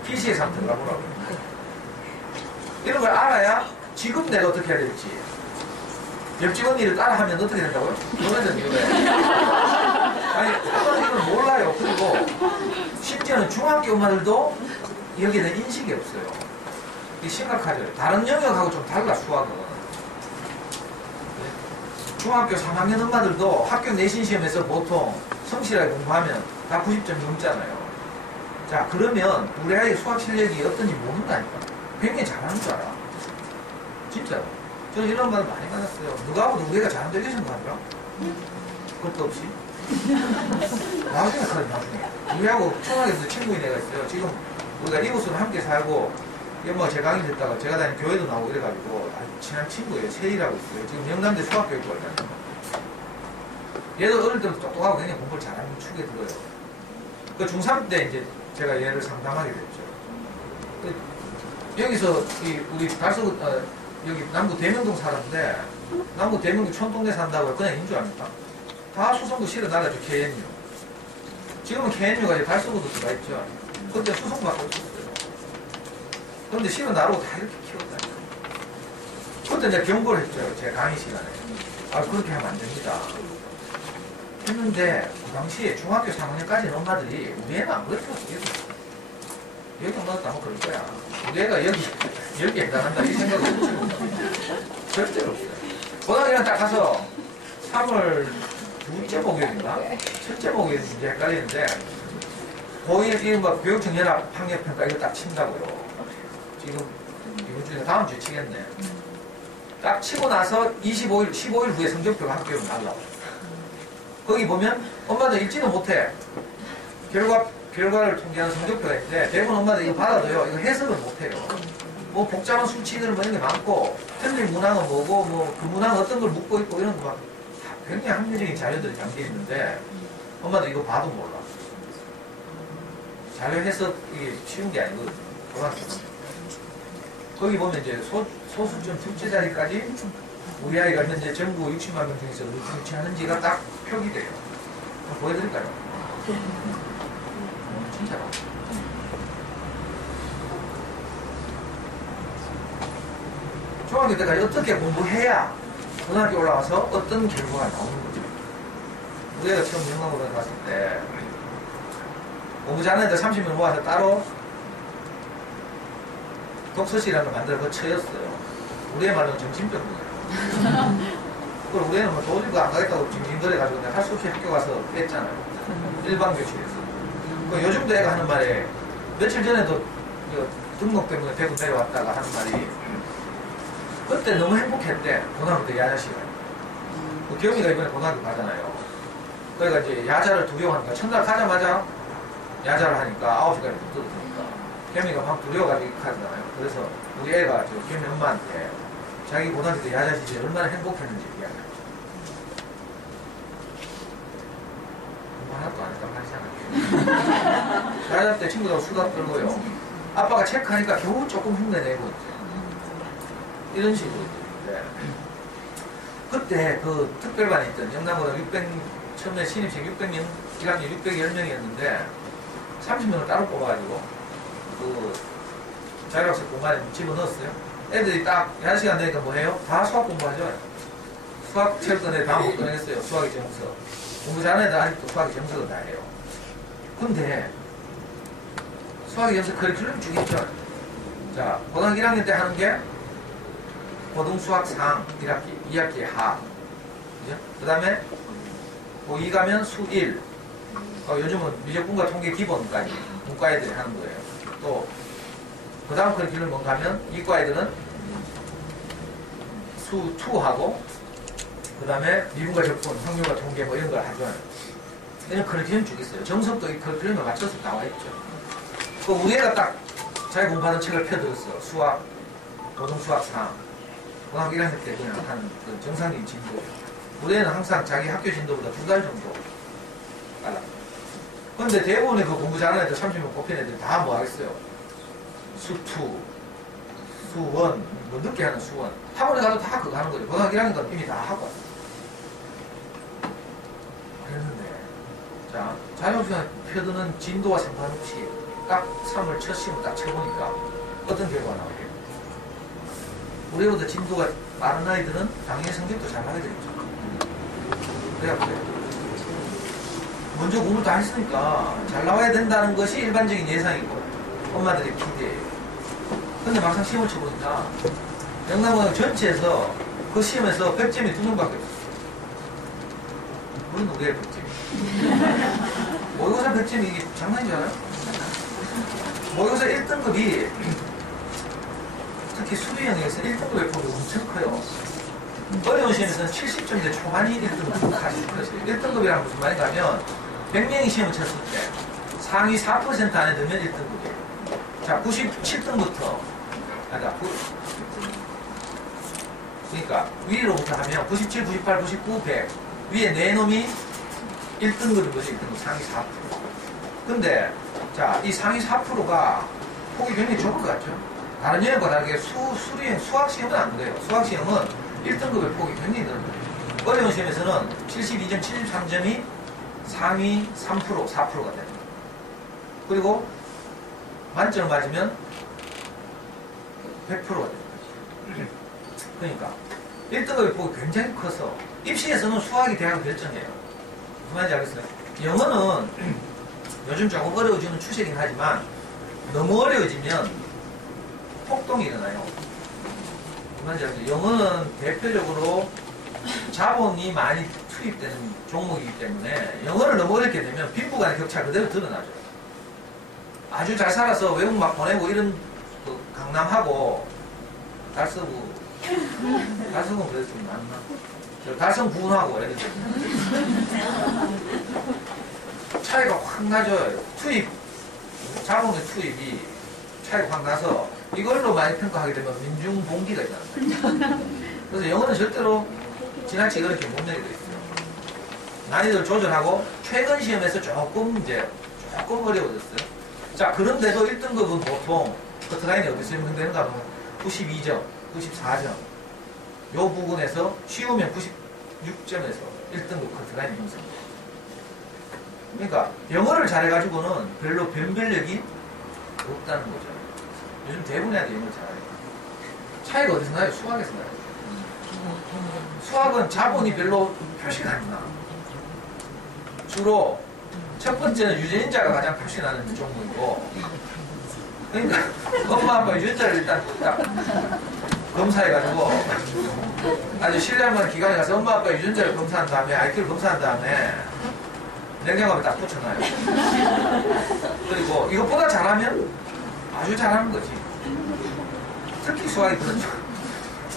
PC에서 한번 들어가 보라고. 이런 걸 알아야 지금 내가 어떻게 해야 될지. 옆집 언니를 따라하면 어떻게 된다고요? 너네는 이거예요. 아니, 어머니는 몰라요. 그리고 심지어는 중학교 엄마들도 여기에 대한 인식이 없어요. 이게 심각하죠. 다른 영역하고 좀 달라, 수학은. 중학교 3학년 엄마들도 학교 내신 시험에서 보통 성실하게 공부하면 다 90점 넘잖아요. 자, 그러면 우리 아이의 수학 실력이 어떤지 모른다니까. 굉장히 잘하는 줄 알아. 진짜로. 저는 이런 말 많이 받았어요. 누가 보도 우리 애가 잘한다 이러신 거 같더라? 그것도 없이. 나중에 그래, 나중에. 우리하고 초등학교에서 친구인 애가 있어요. 지금 우리가 이곳으로 함께 살고 엄마가 제 강의 듣다가 제가 다니는 교회도 나오고 이래가지고 아주 친한 친구예요. 세희라고 있어요. 지금 영남대 수학교육과를 다니는. 얘도 어릴 때부터 똑똑하고 굉장히 공부를 잘하는 축에 들어요. 그 중3 때 이제 제가 얘를 상담하게 됐죠. 여기서 우리 갈서구 여기 남구 대명동 살았는데 남구 대명동 촌동네 산다고 그냥 인줄 압니까? 다 수성구 실어 나가죠. KNU. 지금은 KNU가 이제 갈서구도 들어가 있죠. 그때 수성구밖에 없었어요. 그런데 실어 나르고 다 이렇게 키웠다니까. 그때 내가 경고를 했죠. 제 강의 시간에. 그렇게 하면 안 됩니다. 했는데 그 당시에 중학교 3학년까지는 엄마들이 우리 애는 안 그렇게 했어요. 여기 엄마도 아마 그럴 거야. 우리 애가 여기 해당한다 이 생각을 절대로 없어요. 고등학교는 딱 가서 3월 둘째 목요일인가? 첫째 목요일인지 헷갈리는데 고1 뭐 교육청 연합 학력평가 이거 딱 친다고요. 지금 이번 주에 다음 주에 치겠네. 딱 치고 나서 15일 후에 성적표가 학교로 날라와요. 거기 보면 엄마들 읽지도 못해. 결과를 통계하는 성적표가 있는데 대부분 엄마들 이거 받아도요. 이거 해석을 못해요. 뭐 복잡한 수치들 뭐 이런 게 많고 틀린 문항은 뭐고 뭐 그 문항 어떤 걸 묻고 있고 이런 거 막 굉장히 합리적인 자료들이 담겨 있는데 엄마들 이거 봐도 몰라. 자료 해석이 쉬운 게 아니거든요. 거기 보면 이제 소수점 둘째 자리까지 우리 아이가 현재 전국 60만 명 중에서 어디 위치하는지가 딱 표기돼요. 한번 보여드릴까요? 진짜로. 중학교 때까지 어떻게 공부해야 고등학교 올라와서 어떤 결과가 나오는 거죠. 우리가 처음 영광고등학교 갔을 때 공부 잘하는 애들 30명 모아서 따로 독서실이라는 걸 만들어 그 처였어요. 우리의 말은 정신병이에요. 그리고 우리는 뭐 도저히 안 가겠다고 지금 힘들어가지고 내가 할 수 없이 학교 가서 뺐잖아요. 일반 교실에서. 요즘도 애가 하는 말에 며칠 전에도 등록 때문에 대구 내려왔다가 하는 말이 그때 너무 행복했대. 고등학교 때 야자 시간. 기영이가 이번에 고등학교 가잖아요. 그러니까 이제 야자를 두려워하니까 첫날 가자마자 야자를 하니까 9시까지 붙어드니까 기영이가 막 두려워가지고 가잖아요. 그래서 우리 애가 기영이 엄마한테 자기 고등학교 때 야자 시절에 얼마나 행복했는지 이야기해요. 공부 하나도 안 했단 말이잖아요. 야자 때 친구들하고 수다 떨고요. 아빠가 체크하니까 겨우 조금 흉내내고 이제 이런 식으로. 네. 그때 그 특별반에 있던 영남고등 처음에 신입생 600명, 1학년 610명이었는데 30명을 따로 뽑아가지고 그 자율학습 공간에 집어넣었어요. 애들이 딱 1시간 되니까 뭐 해요? 다 수학 공부하죠. 수학 체육권에 다 못 꺼냈어요. 수학의 정서. 공부 잘하는 애들 아직도 수학의 정서도 다 해요. 근데 수학의 정서 커리큘럼 쭉 있죠. 자, 고등학교 1학년 때 하는 게 고등수학 상 1학기, 2학기 하. 그죠? 그 다음에 고2 가면 수 1. 요즘은 미적분과 통계 기본까지 문과 애들이 하는 거예요. 또, 그 다음 커리큘럼 가면 이과 애들은 수 2하고, 그 다음에 미분과 적분, 확률과 통계 뭐 이런 걸 하죠. 이런 커리큘럼 쭉 있어요. 정석도 이 커리큘럼에 맞춰서 나와 있죠. 그 우리 애가 딱 자기 공부하는 책을 펴들었어. 수학, 고등수학 상. 고등학교 1학년 때 그냥 하는 그 정상적인 진도. 우리 애는 항상 자기 학교 진도보다 2달 정도 빨라. 그런데 대부분의 그 공부 잘하는 애들, 30명 뽑힌 애들 다 뭐 하겠어요? 수2, 수1, 뭐 늦게 하는 수1. 학원에 가도 다 그거 하는 거죠. 고등학교 1학년 때 이미 다 하고 왔어요. 그랬는데, 자, 자율시간 펴드는 진도와 상관없이 딱 3을 첫 시험을 딱 쳐보니까 어떤 결과가 나오게요? 우리보다 진도가 빠른 아이들은 당연히 성적도 잘 나게 되겠죠. 그래요. 먼저 공부 다 했으니까 잘 나와야 된다는 것이 일반적인 예상이고 엄마들의 기대예요. 근데 막상 시험을 쳐보니까 영남고등 전체에서 그 시험에서 100점이 2명밖에 없어요. 물론 우리의 100점이. 모의고사 100점이 이게 장난인 줄 알아요? 모의고사 1등급이 특히 수리형에서 1등급의 폭이 엄청 커요. 어려운 시험에서는 70점대 초반이 1등급까지 커요. 1등급이라는 무슨 말인가 하면 100명이 시험을 쳤을 때 상위 4% 안에 들면 1등급이에요. 자, 97등부터 그러니까 위로부터 하면 97, 98, 99, 100 위에 네 놈이 1등급인 거죠. 1등급 상위 4%. 근데 자, 이 상위 4%가 폭이 굉장히 좁은 것 같죠. 다른 영역과 다르게 수리형 수학시험은 안 그래요. 수학시험은 1등급의 폭이 굉장히 넓어요. 어려운 시험에서는 72점, 73점이 상위 3%, 4%가 됩니다. 그리고 만점을 맞으면 100%가 됩니다. 그러니까 1등급의 폭이 굉장히 커서 입시에서는 수학이 대학을 결정해요. 무슨 말인지 알겠어요? 영어는 요즘 조금 어려워지는 추세이긴 하지만 너무 어려워지면 폭동이 일어나요. 무슨 말인지 알겠어요? 영어는 대표적으로 자본이 많이 투입되는 종목이기 때문에 영어를 너무 어렵게 되면 빈부 간의 격차가 그대로 드러나죠. 아주 잘 살아서 외국 막 보내고 이런 그 강남하고 달서구 달서구는 그래도 좀 낫나? 달성군하고 예를 들면 차이가 확 나죠. 투입 자본의 투입이 차이가 확 나서 이걸로 많이 평가하게 되면 민중봉기가 있잖아요. 그래서 영어는 절대로 지나치게 어렵게 못 내게 돼 있어요. 난이도를 조절하고 최근 시험에서 조금 어려워졌어요. 자, 그런데도 1등급은 보통 커트라인이 어디서 형성되는가 하면 92점, 94점 요 부분에서 쉬우면 96점에서 1등급 커트라인이 형성돼요. 그러니까 영어를 잘해가지고는 별로 변별력이 없다는 거죠. 요즘 대부분의 애들 영어를 잘해요. 차이가 어디서 나요? 수학에서 나요. 수학은 자본이 별로 표시가 안 나. 주로 첫 번째는 유전자가 가장 표시나는 종목이고, 그러니까 엄마 아빠 유전자를 일단 딱 검사해가지고 아주 신뢰할 기관에 가서 엄마 아빠 유전자를 검사한 다음에 IQ를 검사한 다음에 냉장고에 딱 붙여놔요. 그리고 이것보다 잘하면 아주 잘하는 거지. 특히 수학이 그렇죠.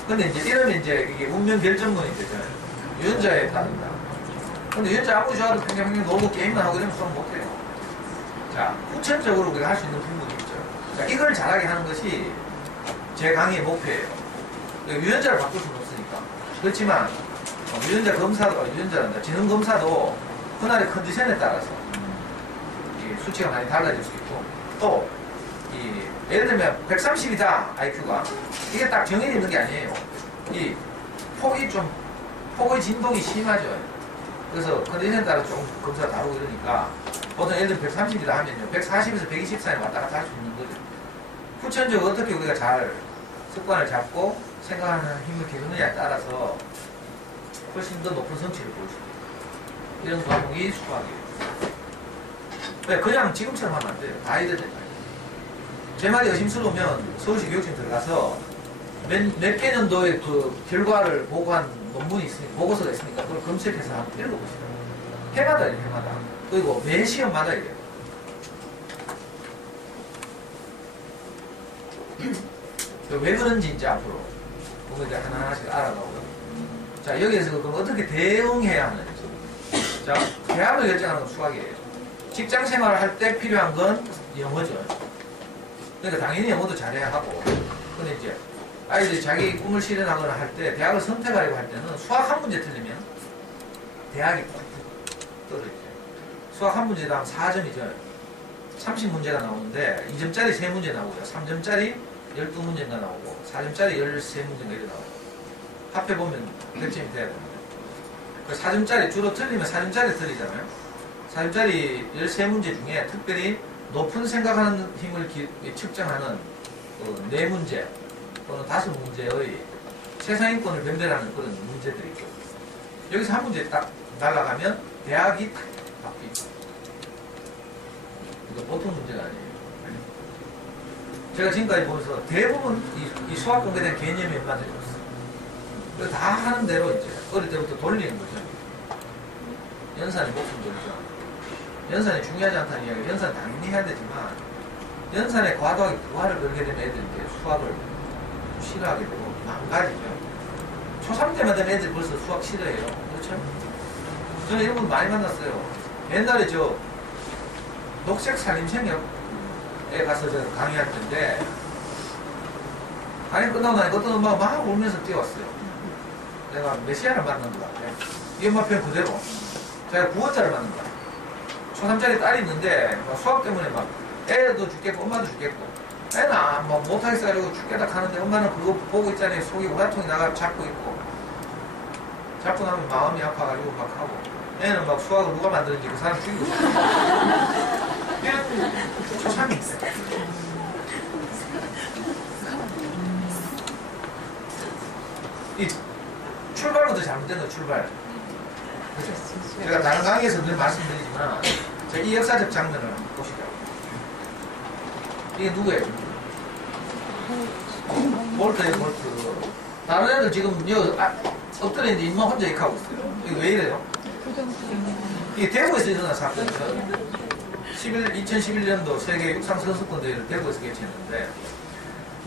근데 이제 이러면 이제 이게 운명 결정론이 되죠. 유전자에 따른다. 근데 유전자 아무리 좋아도 평생 놀고 게임만 하고 이러면 수학 못해요. 자, 후천적으로 우리가 할 수 있는 부분이 있죠. 자, 이걸 잘하게 하는 것이 제 강의의 목표예요. 유전자를 바꿀 수는 없으니까. 그렇지만 유전자 검사도, 유전자란다. 지능 검사도 그날의 컨디션에 따라서 수치가 많이 달라질 수 있고, 또 예를 들면 130이다 IQ가 이게 딱 정해져 있는 게 아니에요. 이 폭의 진동이 심하죠. 그래서 컨디션에 따라 좀 검사가 다르고 이러니까 보통 예를 들면 130이다 하면요 140에서 120 사이 왔다 갔다 할 수 있는 거죠. 후천적으로 어떻게 우리가 잘 습관을 잡고 생각하는 힘을 기르느냐에 따라서 훨씬 더 높은 성취를 볼 수 있어요. 이런 과목이 수학이에요. 네, 그냥 지금처럼 하면 안 돼요. 다 해야 돼요. 제 말이 의심스러우면 서울시 교육청 들어가서 몇 개년도의 그 결과를 보고한 논문이 있으니까, 보고서가 있으니까 그걸 검색해서 한번 읽어보시죠. 해마다 이래요, 해마다. 그리고 매 시험마다 이래요. 왜 그런지 이제 앞으로 보면 이제 하나하나씩 알아가고요. 자, 여기에서 그럼 어떻게 대응해야 하는지. 자, 대학을 결정하는 건 수학이에요. 직장 생활을 할 때 필요한 건 영어죠. 그러니까 당연히 영어도 잘해야 하고. 근데 이제 아이들이 자기 꿈을 실현하거나 할 때, 대학을 선택하려고 할 때는 수학 한 문제 틀리면 대학이 푹 떨어지죠. 수학 한 문제당 4점이죠. 30문제가 나오는데 2점짜리 3문제 나오고요. 3점짜리 12문제가 나오고 4점짜리 13문제가 이렇게 나오고 합해보면 100점이 돼야 됩니다. 4점짜리 주로 틀리면 4점짜리 틀리잖아요. 4점짜리 13문제 중에 특별히 높은 생각하는 힘을 측정하는 4문제 또는 5문제의 세상인권을 변별하는 그런 문제들이 있고, 여기서 한 문제 딱 날아가면 대학이 딱 바뀌죠. 이거 보통 문제가 아니에요. 제가 지금까지 보면서 대부분 이 수학 공부에 대한 개념이 웬만해져 없어요. 그래서 다 하는 대로 이제 어릴 때부터 돌리는 거죠. 연산이 목숨 돌리죠. 연산이 중요하지 않다는 이야기를 연산 당연히 해야 되지만, 연산에 과도하게 부하를 걸게 되면 애들이 이제 수학을 싫어하게 되고 망가지죠. 초3 때만 되면 애들이 벌써 수학 싫어해요. 그렇죠? 저는 이런 분 많이 만났어요. 옛날에 저 녹색 산림생협에 가서 제가 강의할 텐데, 강의 끝나고 나니까 어떤 엄마가 막 울면서 뛰어왔어요. 내가 메시아를 만난 것 같아요. 이 엄마 표현 그대로. 제가 구원자를 만난 것 같아요. 초3짜리 딸이 있는데 수학 때문에 막 애도 죽겠고 엄마도 죽겠고, 애는 막 못하겠어 가지고 죽겠다 하는데 엄마는 그거 보고 있잖아요. 속이 우라통이 나가 잡고 있고, 잡고 나면 마음이 아파가지고 막 하고, 애는 막 수학을 누가 만드는지 그 사람 죽이고 싶어. 이런 초3이 있어요. 이 출발부터 잘못된 거, 출발. 그죠? 제가 다른 강의에서 늘 말씀드리지만, 이 역사적 장면을 한번 보시죠. 이게 누구예요? 볼트예요, 볼트. 다른 애들 지금 엎드려 있는데 인마 혼자 이렇게 하고 있어요. 이게 왜 이래요? 이게 대구에서 일어난 사건이죠. 2011년도 세계 육상 선수권 대회를 대구에서 개최했는데,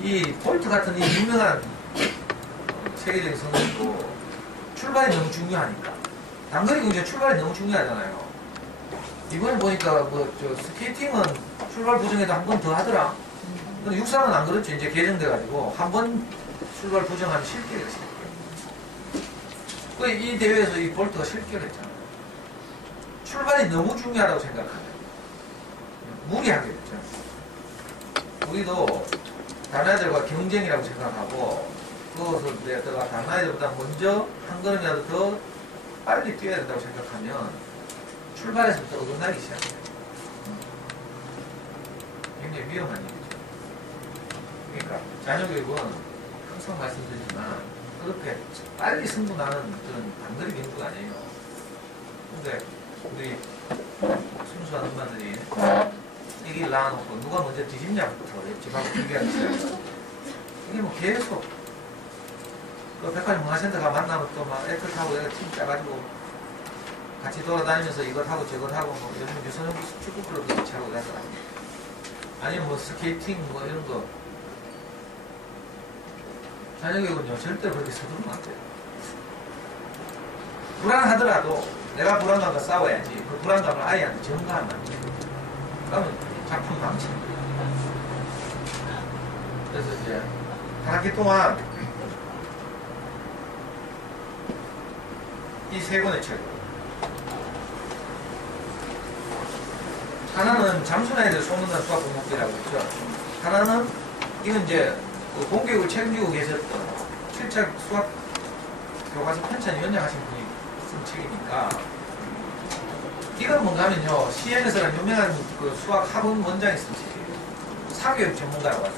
이 볼트 같은 이 유명한 세계적인 선수도 출발이 너무 중요하니까. 단거리 경기가 출발이 너무 중요하잖아요. 이번에 보니까 스케이팅은 출발 부정에도 한 번 더 하더라. 근데 육상은 안 그렇죠. 이제 개정돼가지고 한 번 출발 부정하면 실격이에요, 실격. 이 대회에서 이 볼트가 실격을 했잖아요. 출발이 너무 중요하다고 생각하면 무리하게 됐죠. 우리도 다른 애들과 경쟁이라고 생각하고, 그것을 내가 다른 아이들보다 먼저 한 걸음이라도 더 빨리 뛰어야 된다고 생각하면 출발에서부터 어긋나기 시작해요. 굉장히 위험한 일이죠. 그러니까 자녀교육은 항상 말씀드리지만 그렇게 빨리 승부나는 그런 단거리 경주가 아니에요. 근데 우리 순수한 엄마들이 애기를 낳아놓고 누가 먼저 뒤집냐부터 집하고 비교하기 시작해요. 이게 뭐 계속 그 백화점 문화센터 만나면 또 막 애플 타고 애가 팀 짜가지고 같이 돌아다니면서 이것 하고 저것 하고 뭐 요즘 유소년 축구클럽 같이 하고 이러더라. 아니면 뭐 스케이팅 뭐 이런 거. 자녀교육은요 절대 그렇게 서두르면 안 돼요. 불안하더라도 내가 불안감과 싸워야지. 그 불안감을 아이한테 전가하면 안 돼요. 그러면 작품 망치는 거예요. 그래서 이제 한 학기 동안 이 세 권의 책 하나는 잠수나이들 소문난 수학 공목이라고 했죠. 하나는 이건 이제 그 공교육을 책임지고 계셨던 7차 수학 교과서 편찬위원장 하신 분이 쓴 책이니까 이건 뭔가 하면요 CN에서는 유명한 그 수학 학원 원장이 쓴 책이에요. 사교육 전문가라고 하죠.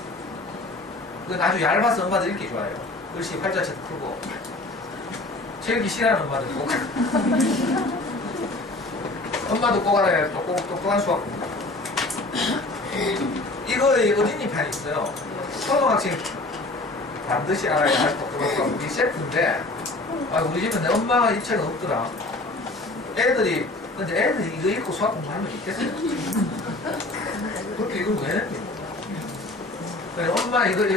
그건 아주 얇아서 엄마들 읽기 좋아요. 글씨 활자체도 크고 책 읽기 싫어하는 엄마들 꼭 엄마도 꼭 알아야 할 똑똑한 수학 공부. 이거의 어린이판이 있어요. 초등학생 반드시 알아야 할 똑똑한 수학 공부. 이 셰프인데 우리 집은 내 엄마가 이 책은 없더라. 애들이 근데 애들이 이거 읽고 수학 공부하는 게 있겠어요? 그렇게 이걸 왜 했는지 몰라. 엄마 이거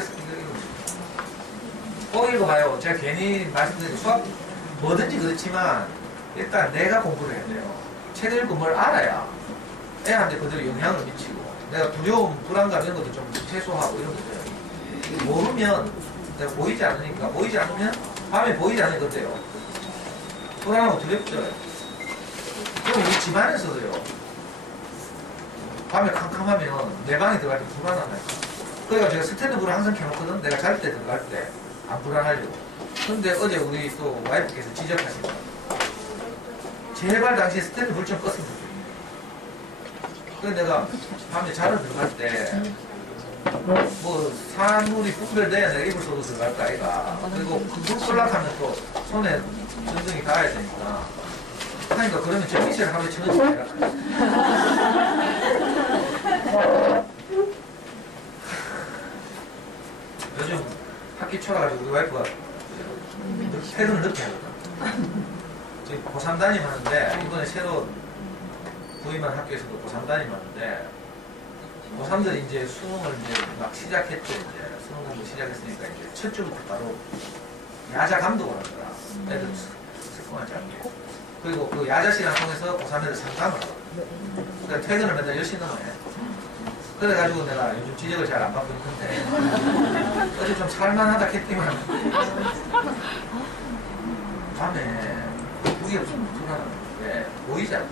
꼭 읽어봐요. 제가 괜히 말씀드린 수학 뭐든지 그렇지만 일단 내가 공부를 해야 돼요. 책을 읽고 뭘 알아야 애한테 그대로 영향을 미치고 내가 두려움, 불안감 이런 것도 좀 최소화하고 이런 것들 모르면 내가 보이지 않으니까 보이지 않으면 밤에 보이지 않을 건데요. 불안하고 두렵죠. 그럼 우리 집안에서도요. 밤에 캄캄하면 내 방에 들어갈 때 불안하나요? 그러니까 제가 스탠드불을 항상 켜놓거든. 내가 잘 때 들어갈 때 안 불안하려고. 근데 어제 우리 또 와이프께서 지적하신 거 제발 당시 스탠드불 좀 껐으면 좋겠네. 그래서 내가 밤에 자러 들어갈 때 뭐 산물이 분별돼야 내가 이불 속으로 들어갈까 아이가. 그리고 그불 끌락하면 또 손에 전등이 닿아야 되니까 하니까 그러면 저 미세를 하루에 쳐놓지 내가. 요즘 학기 초라가지고 우리 와이프가 퇴근을 늦게 하거든. 지금 고3 담임하는데 이번에 새로 부임한 학교에서도 고3 담임하는데 고3들이 이제 수능을 이제 막 시작했죠. 이제 수능 공부 시작했으니까 이제 첫 주부터 바로 야자 감독을 하더라. 애들 슬픔하지 않게. 그리고 그 야자 시간 통해서 고3애들 상담을 하거든. 그러니까 퇴근을 맨날 10시 넘어 해. 그래가지고 내가 요즘 지적을 잘 안 받고 있는데 어제 좀 살만하다 했더니만 밤에 우리가 좀 불안한데 보이지 않아.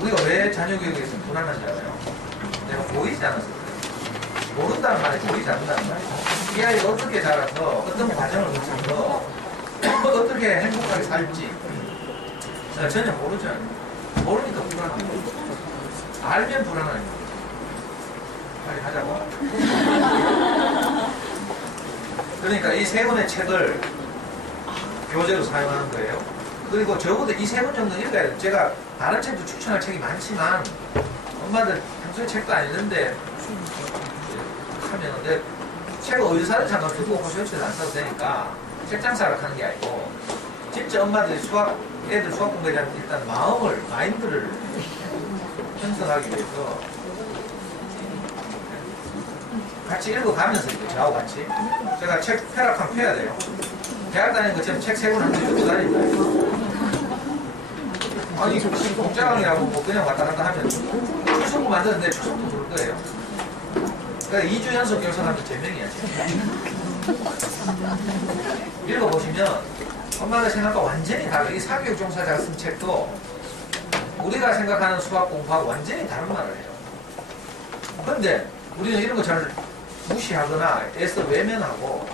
우리가 왜 자녀교육에서 불안한지 알아요? 내가 보이지 않아서 그래. 모른다는 말이 보이지 않는다는 말이야. 이 아이가 어떻게 자라서 어떤 과정을 거쳐서 어떻게 행복하게 살지 내가 전혀 모르죠. 모르니까 불안한 거야. 알면 불안한 거야. 빨리 하자고. 그러니까 이 세 권의 책을 교재로 사용하는 거예요. 그리고 적어도 이 세 권 정도는 읽어야 돼요. 제가 다른 책도 추천할 책이 많지만 엄마들 평소에 책도 안 읽는데 하면 내 책을 어디서 사는지 상관없이 꼭 호시호치를 안 사도 되니까 책 장사를 하는 게 아니고 진짜 엄마들이 애들 수학 공부에 대한 일단 마인드를 형성하기 위해서 같이 읽어가면서 이제 저하고 같이 제가 책 펴락하면 펴야 돼요. 대학 다니는 것처럼 책 세 권 한 권 읽고 다닌다. 아니 복장이라고 뭐 그냥 왔다 갔다 하면 출석부 만드는데 출석부 부를 거예요. 그러니까 2주 연속 결석하면 제명이야. 읽어보시면 엄마가 생각과 완전히 다른 이 사교육 종사자가 쓴 책도 우리가 생각하는 수학 공부하고 완전히 다른 말을 해요. 그런데 우리는 이런 거 잘 무시하거나 애써 외면하고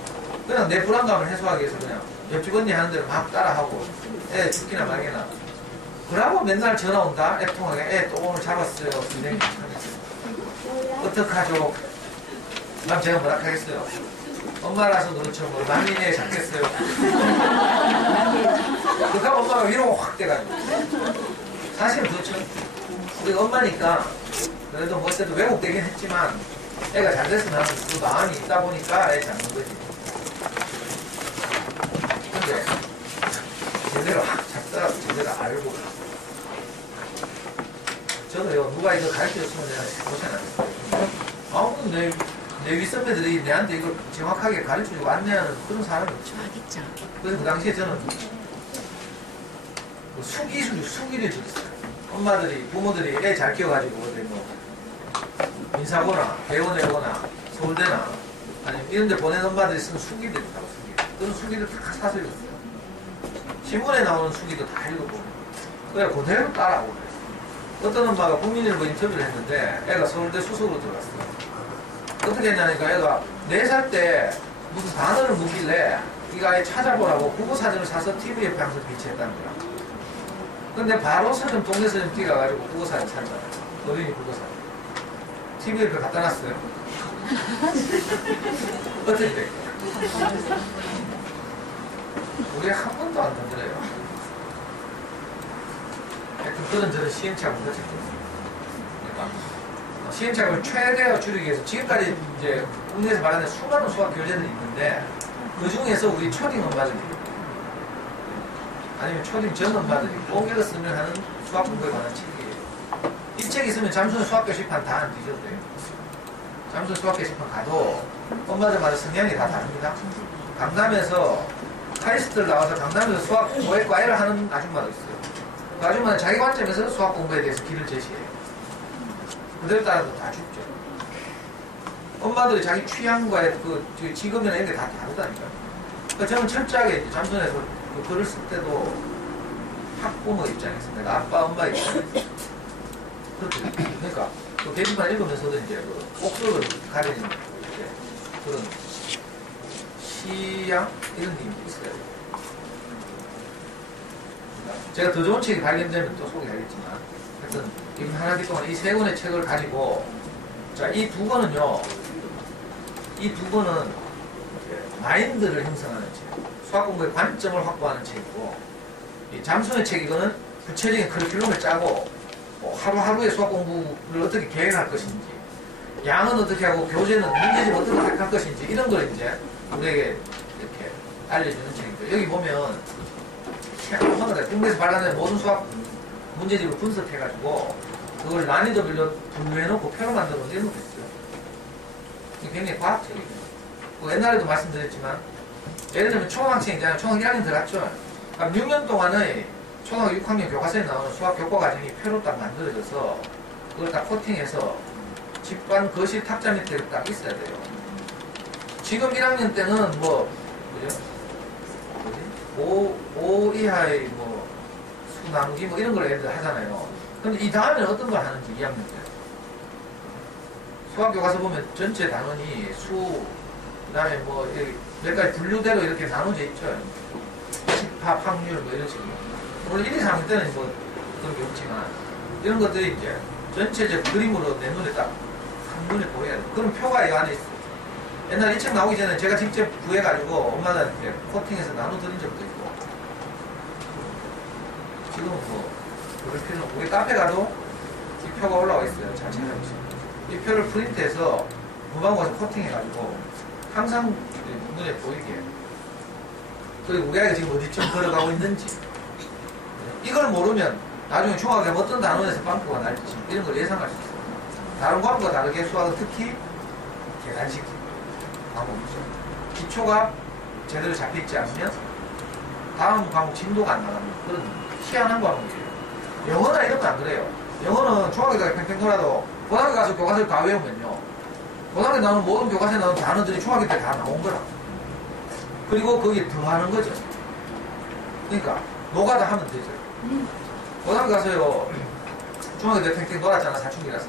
그냥 내 불안감을 해소하기 위해서 그냥 옆집 언니 하는 대로 막 따라하고 애 죽기나 말기나. 그러고 맨날 전화 온다. 애 통화에 애 또 오늘 잡았어요. 선생님. 어떡하죠? 그럼 제가 뭐라 하겠어요? 엄마라서 그렇죠. 뭐 남인애 잡겠어요. 그러니까 엄마가 위로가 확 돼가지고. 사실은 그렇죠. 우리 엄마니까 그래도 뭐 어쨌든 왜곡되긴 했지만 애가 잘 됐으면 하는 그 마음이 있다 보니까 애 잡는 거지. 근데 제대로 확 잡더라도 제대로 알고 저도요 누가 이거 가르쳐줬으면 내가 고생하겠어요. 아무튼 내 윗선배들이 내한테 이걸 정확하게 가르쳐주고 안내하는 그런 사람이 없죠. 그래서 그 당시에 저는 수기를 줬어요. 엄마들이, 부모들이 애 잘 키워가지고 어디 뭐 인사고나 대원에 오거나 서울대나 아니면 이런 데 보낸 엄마들이 쓰는 수기들 있다고 수기. 그런 수기를 다 사서 읽었어요. 신문에 나오는 수기도 다 읽어보고 그래 그대로 따라하고 그랬어요. 어떤 엄마가 국민일보 인터뷰를 했는데 애가 서울대 수석으로 들어갔어요. 어떻게 했냐니까 애가 4살 때 무슨 단어를 묻길래 이거 아예 찾아보라고 국어사전을 사서 TV 옆에 항상 비치했다는 거야. 근데 바로 서점 동네 서점 뛰어가가지고 국어사전 찾잖아요. 어린이 국어사전. TV 옆에 갖다 놨어요. 어떻게 될까요? 우리 한 번도 안 건드려요. 하여튼 그런 저런 시행착오를 거쳤거든요. 그러니까 시행착오를 최대한 줄이기 위해서 지금까지 이제 국내에서 말하는 수많은 수학 교재들이 있는데 그 중에서 우리 초딩 엄마들이 아니면 초딩 전 엄마들이 꼭 읽었으면 하는 수학 공부에 관한 책이에요. 이 책 있으면 잠수는 수학 교실판 다 안 뒤져도 돼요. 잠수는 수학 교실판 가도 엄마들마다 성향이 다 다릅니다. 강남에서 카이스트를 나와서 강남에서 수학 과외를 하는 아줌마도 있어요. 그 아줌마는 자기 관점에서 수학 공부에 대해서 길을 제시해요. 그대로 따라서 다 죽죠. 엄마들이 자기 취향과의 그 직업이나 이런 게 다 다르다니까요. 그러니까 저는 철저하게 잠수에서 그 글을 쓸 때도 학부모 입장에서 내가 아빠, 엄마 입장에서 그렇죠. 그러니까 그 게시판 읽으면서도 이제 그 꼭지를 가리는 이제 그런 시양 이런 게 있어요. 제가 더 좋은 책이 발견되면 또 소개하겠지만 하여튼 지금 한 학기 동안 이 3권의 책을 가지고 자, 이 2권은요 이 2권은 마인드를 형성하는 책 수학 공부의 관점을 확보하는 책이고 이 잠수의 책 이거는 구체적인 커리큘럼을 짜고 뭐 하루하루의 수학 공부를 어떻게 계획할 것인지 양은 어떻게 하고 교재는 문제집 어떻게 할 것인지 이런 걸 이제 우리에게 이렇게 알려주는 책입니다. 여기 보면 국내에서 발간된 모든 수학 문제집을 분석해가지고 그걸 난이도별로 분류해놓고 표로 만들어 놓은 이런 것도 있어요. 이게 굉장히 과학적이에요. 뭐 옛날에도 말씀드렸지만 예를 들면 초등학생 있잖아요. 초등학 1학년 들어갔죠. 그럼 6년 동안의 초등학교 6학년 교과서에 나오는 수학 교과 과정이 표로 딱 만들어져서 그걸 딱 코팅해서 집관 거실 탁자 밑에 딱 있어야 돼요. 지금 1학년 때는 뭐 그죠? 5 이하의 뭐 수 나누기 뭐 이런 걸 애들 하잖아요. 근데 이 다음에는 어떤 걸 하는지 2학년 때 수학 교과서 보면 전체 단원이 수 그다음에 뭐 몇 가지 분류대로 이렇게 나눠져 있죠. 집합, 확률 뭐 이런 식으로. 물론 1, 2, 3학년 때는 뭐 그런 게 없지만 이런 것들이 이제 전체적 그림으로 내 눈에 딱 한눈에 보여야 돼. 그런 표가 이 안에 있어. 옛날 이 책 나오기 전에 제가 직접 구해가지고 엄마들한테 코팅해서 나눠드린 적도 있고 지금은 뭐 그럴 필요는 없고 우리 카페 가도 이 표가 올라와 있어요. 잘 찾아보시면 이 표를 프린트해서 문방구 가서 코팅해가지고 항상 눈에 보이게 그리고 우리 아이가 지금 어디쯤 걸어가고 있는지 이걸 모르면 나중에 중학교에 어떤 단원에서 빵꾸가 날지 이런 걸 예상할 수 있어요. 다른 과목과 다르게 수학은 특히 계산식 과목이죠. 기초가 제대로 잡혀있지 않으면 다음 과목 진도가 안 나가는 그런 희한한 과목이에요. 영어나 이런 거 안 그래요. 영어는 중학교에 팽팽 돌아도 고등학교 가서 교과서를 다 외우면요. 고등학교 나오는 모든 교과서에 나오는 단어들이 중학교 때 다 나온 거라. 그리고 거기에 더하는 거죠. 그러니까 노가다 하면 되죠. 고등학교 가서요. 중학교 때 팽팽 돌았잖아. 사춘기라서.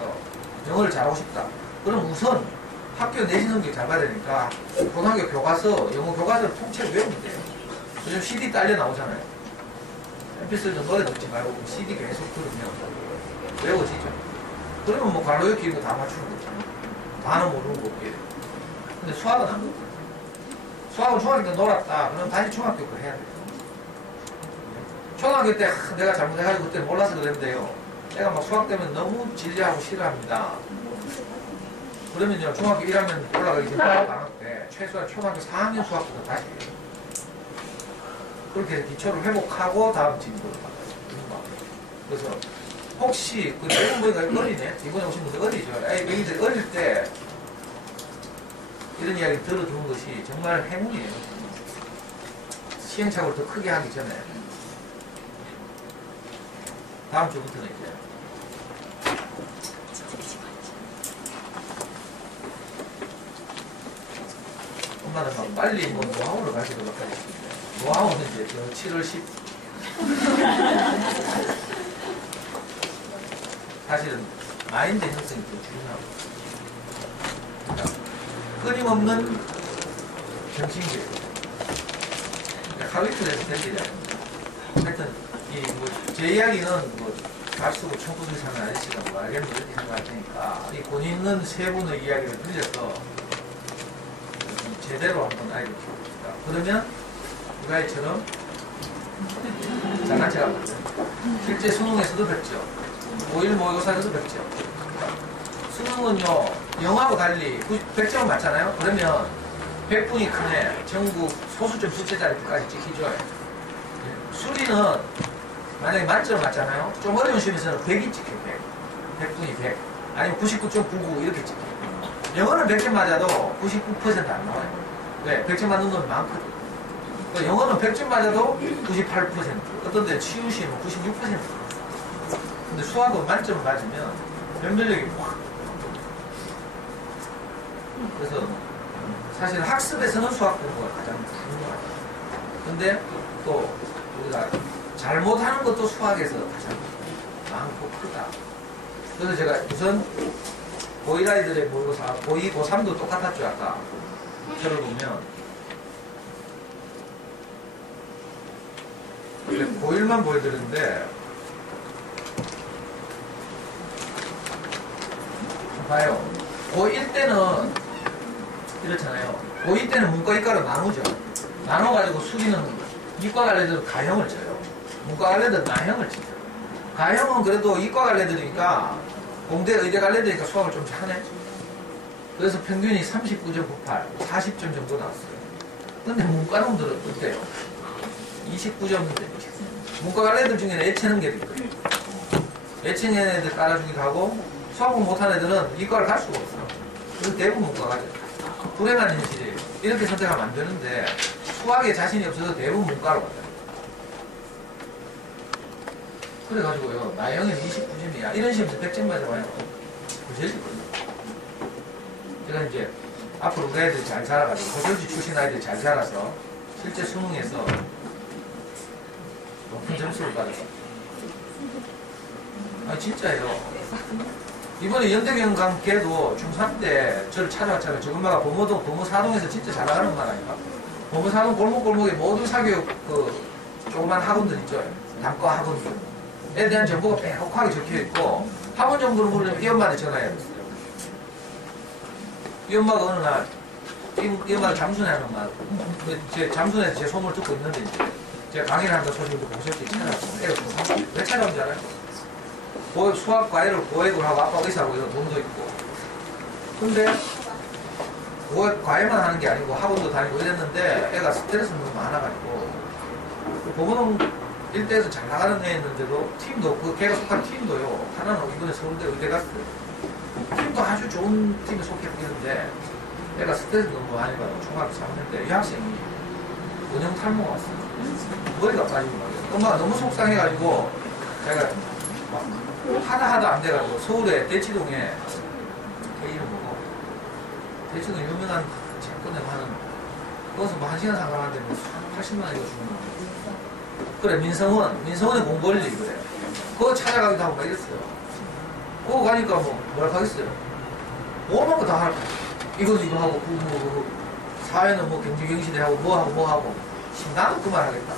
영어를 잘하고 싶다. 그럼 우선 학교 내신 성적 잘 봐야 되니까 고등학교 교과서, 영어 교과서를 통째로 외우면 돼요. 요즘 CD 딸려 나오잖아요. MP3도 노래 듣지 말고 CD 계속 들으면 외워지죠. 그러면 뭐 괄호 읽기 이거 다 맞추는 거죠. 단어 모르는 거 없게. 근데 수학은 안 그렇거든요. 수학은 중학교 때 놀았다. 그럼 다시 중학교 거 해야 돼요. 초등학교 때 내가 잘못해가지고 그때 몰라서 그랬는데요. 내가 막 수학 때문에 너무 진리하고 싫어합니다. 그러면요, 중학교 1학년 올라가기 전에 방학 때 최소한 초등학교 4학년 수학부터 다시 해요. 그렇게 기초를 회복하고 다음 진도로 가요. 그래서 혹시 그 내용 보니까 어리네? 이번에 오신 분들 어리죠? 여기들 어릴 때 이런 이야기 들어주는 것이 정말 행운이에요. 시행착오를 더 크게 하기 전에. 다음 주부터는 이제 엄마는 막 빨리 뭐 노하우를 가지도록 하겠습니다. 노하우는 이제 저 7월 10 사실은 마인드 형성이 더 중요하고 그러니까 끊임없는 정신교육 하루 이틀 해서 될 일이 아닙니다. 하여튼 제 이야기는 잘 쓰고 청구를 사는 아저씨가 뭐 알겠는 이렇게 생각할 테니까 이 권 있는 세 분의 이야기를 들려서 제대로 한번 알게 키워봅시다. 그러면 누가이처럼 장난치가 맞죠. 실제 수능에서도 뵙죠. 5일 모의고사에서도 뵙죠. 수능은요, 영어하고 달리 100점 맞잖아요? 그러면 100분이 크네. 전국 소수점 출제자리까지 찍히죠. 수리는 만약에 만점 맞잖아요? 좀 어려운 시험에서는 100이 찍혀요. 100분이 100. 아니면 99.99 이렇게 찍혀요. 영어는 100점 맞아도 99% 안 나와요. 왜? 100점 맞는 놈이 많거든. 그러니까 영어는 100점 맞아도 98%. 어떤 데 치유 시험은 96%. 근데 수학은 만점 맞으면 변별력이 확. 그래서 사실 학습에서는 수학 공부가 가장 중요하죠. 근데 또 우리가 잘못하는 것도 수학에서 가장 많고 크다. 그래서 제가 우선 고1 아이들의 모의고사, 고2, 고3도 똑같았죠. 아까 표를 보면 고1만 보여드렸는데 봐요. 고1 때는 이렇잖아요. 고2 때는 문과, 이과로 나누죠. 나눠가지고 수리는 이과 갈래들은 가형을 쳐요. 문과 갈래들은 나형을 치죠. 가형은 그래도 이과 갈래들이니까 공대, 의대 갈래들이니까 수학을 좀 잘하네. 그래서 평균이 39.98, 40점 정도 나왔어요. 근데 문과 놈들은 어때요? 29점인데. 문과 갈래들 중에는 애체는 게 있거든요. 애체는 애들 깔아주기도 하고 수학을 못한 애들은 이과를 갈 수가 없어. 그래서 대부분 문과 가죠. 불행한 현실이에요. 이렇게 선택하면 안 되는데 수학에 자신이 없어서 대부분 문과로 가요. 그래가지고요, 나영은 29점이야. 이런 시험에서 100점 맞아봐요. 그제일거든요. 제가 이제 앞으로 우리 아이들이 잘 자라가지고 고졸지 출신 아이들이 잘 자라서 실제 수능에서 높은 점수를 받았어요. 아 진짜예요. 이번에 연대경강 걔도 중3 때 저를 찾아왔잖아요. 저 엄마가 범어사동에서 진짜 잘 나가는 엄마 아닌가? 범어사동 골목골목에 모든 사교육 조그만 학원들 있죠. 단과 학원들. 에 대한 정보가 빼곡하게 적혀있고 학원 정보를 모르려면 이 엄마한테 전화해야 됐어요. 이 엄마가 어느 날 이 엄마가 잠순하는 엄마 제 잠순에서 제 소문을 듣고 있는데 이제 제가 강의를 한다 소식을 보셨지 찾아왔어요. 애가 중3 왜 찾아온 줄 알아요? 수학 과외를 고액을 하고 아빠가 의사하고 이런 돈도 있고 근데 과외만 하는 게 아니고 학원도 다니고 이랬는데 애가 스트레스가 너무 많아가지고 보고는 일대에서 잘 나가는 애 있는데도 팀도 걔가 속한 팀도요 하나는 이번에 서울대 의대 갔어요. 팀도 아주 좋은 팀에 속했는데 애가 스트레스 너무 많이 받고 중학교 3학년 때 여학생이 은영 탈모가 왔어요. 머리가 빠지고 말이에요. 엄마가 너무 속상해가지고 제가 막 하다 안 돼가지고 서울에 대치동에 걔 이름 뭐고 대치동 유명한 채권에 하는 거기서 뭐 1시간 상담하는데 뭐 80만 원 이거 주는 거 그래 민성원의 공부원리 그래 그거 찾아가기도 하고 막 이랬어요. 그거 가니까 뭐라 하겠어요. 오만 거 다 할 거야. 이거 하고 사회는 뭐 경제경시대하고 뭐 하고 나도 그 말 하겠다.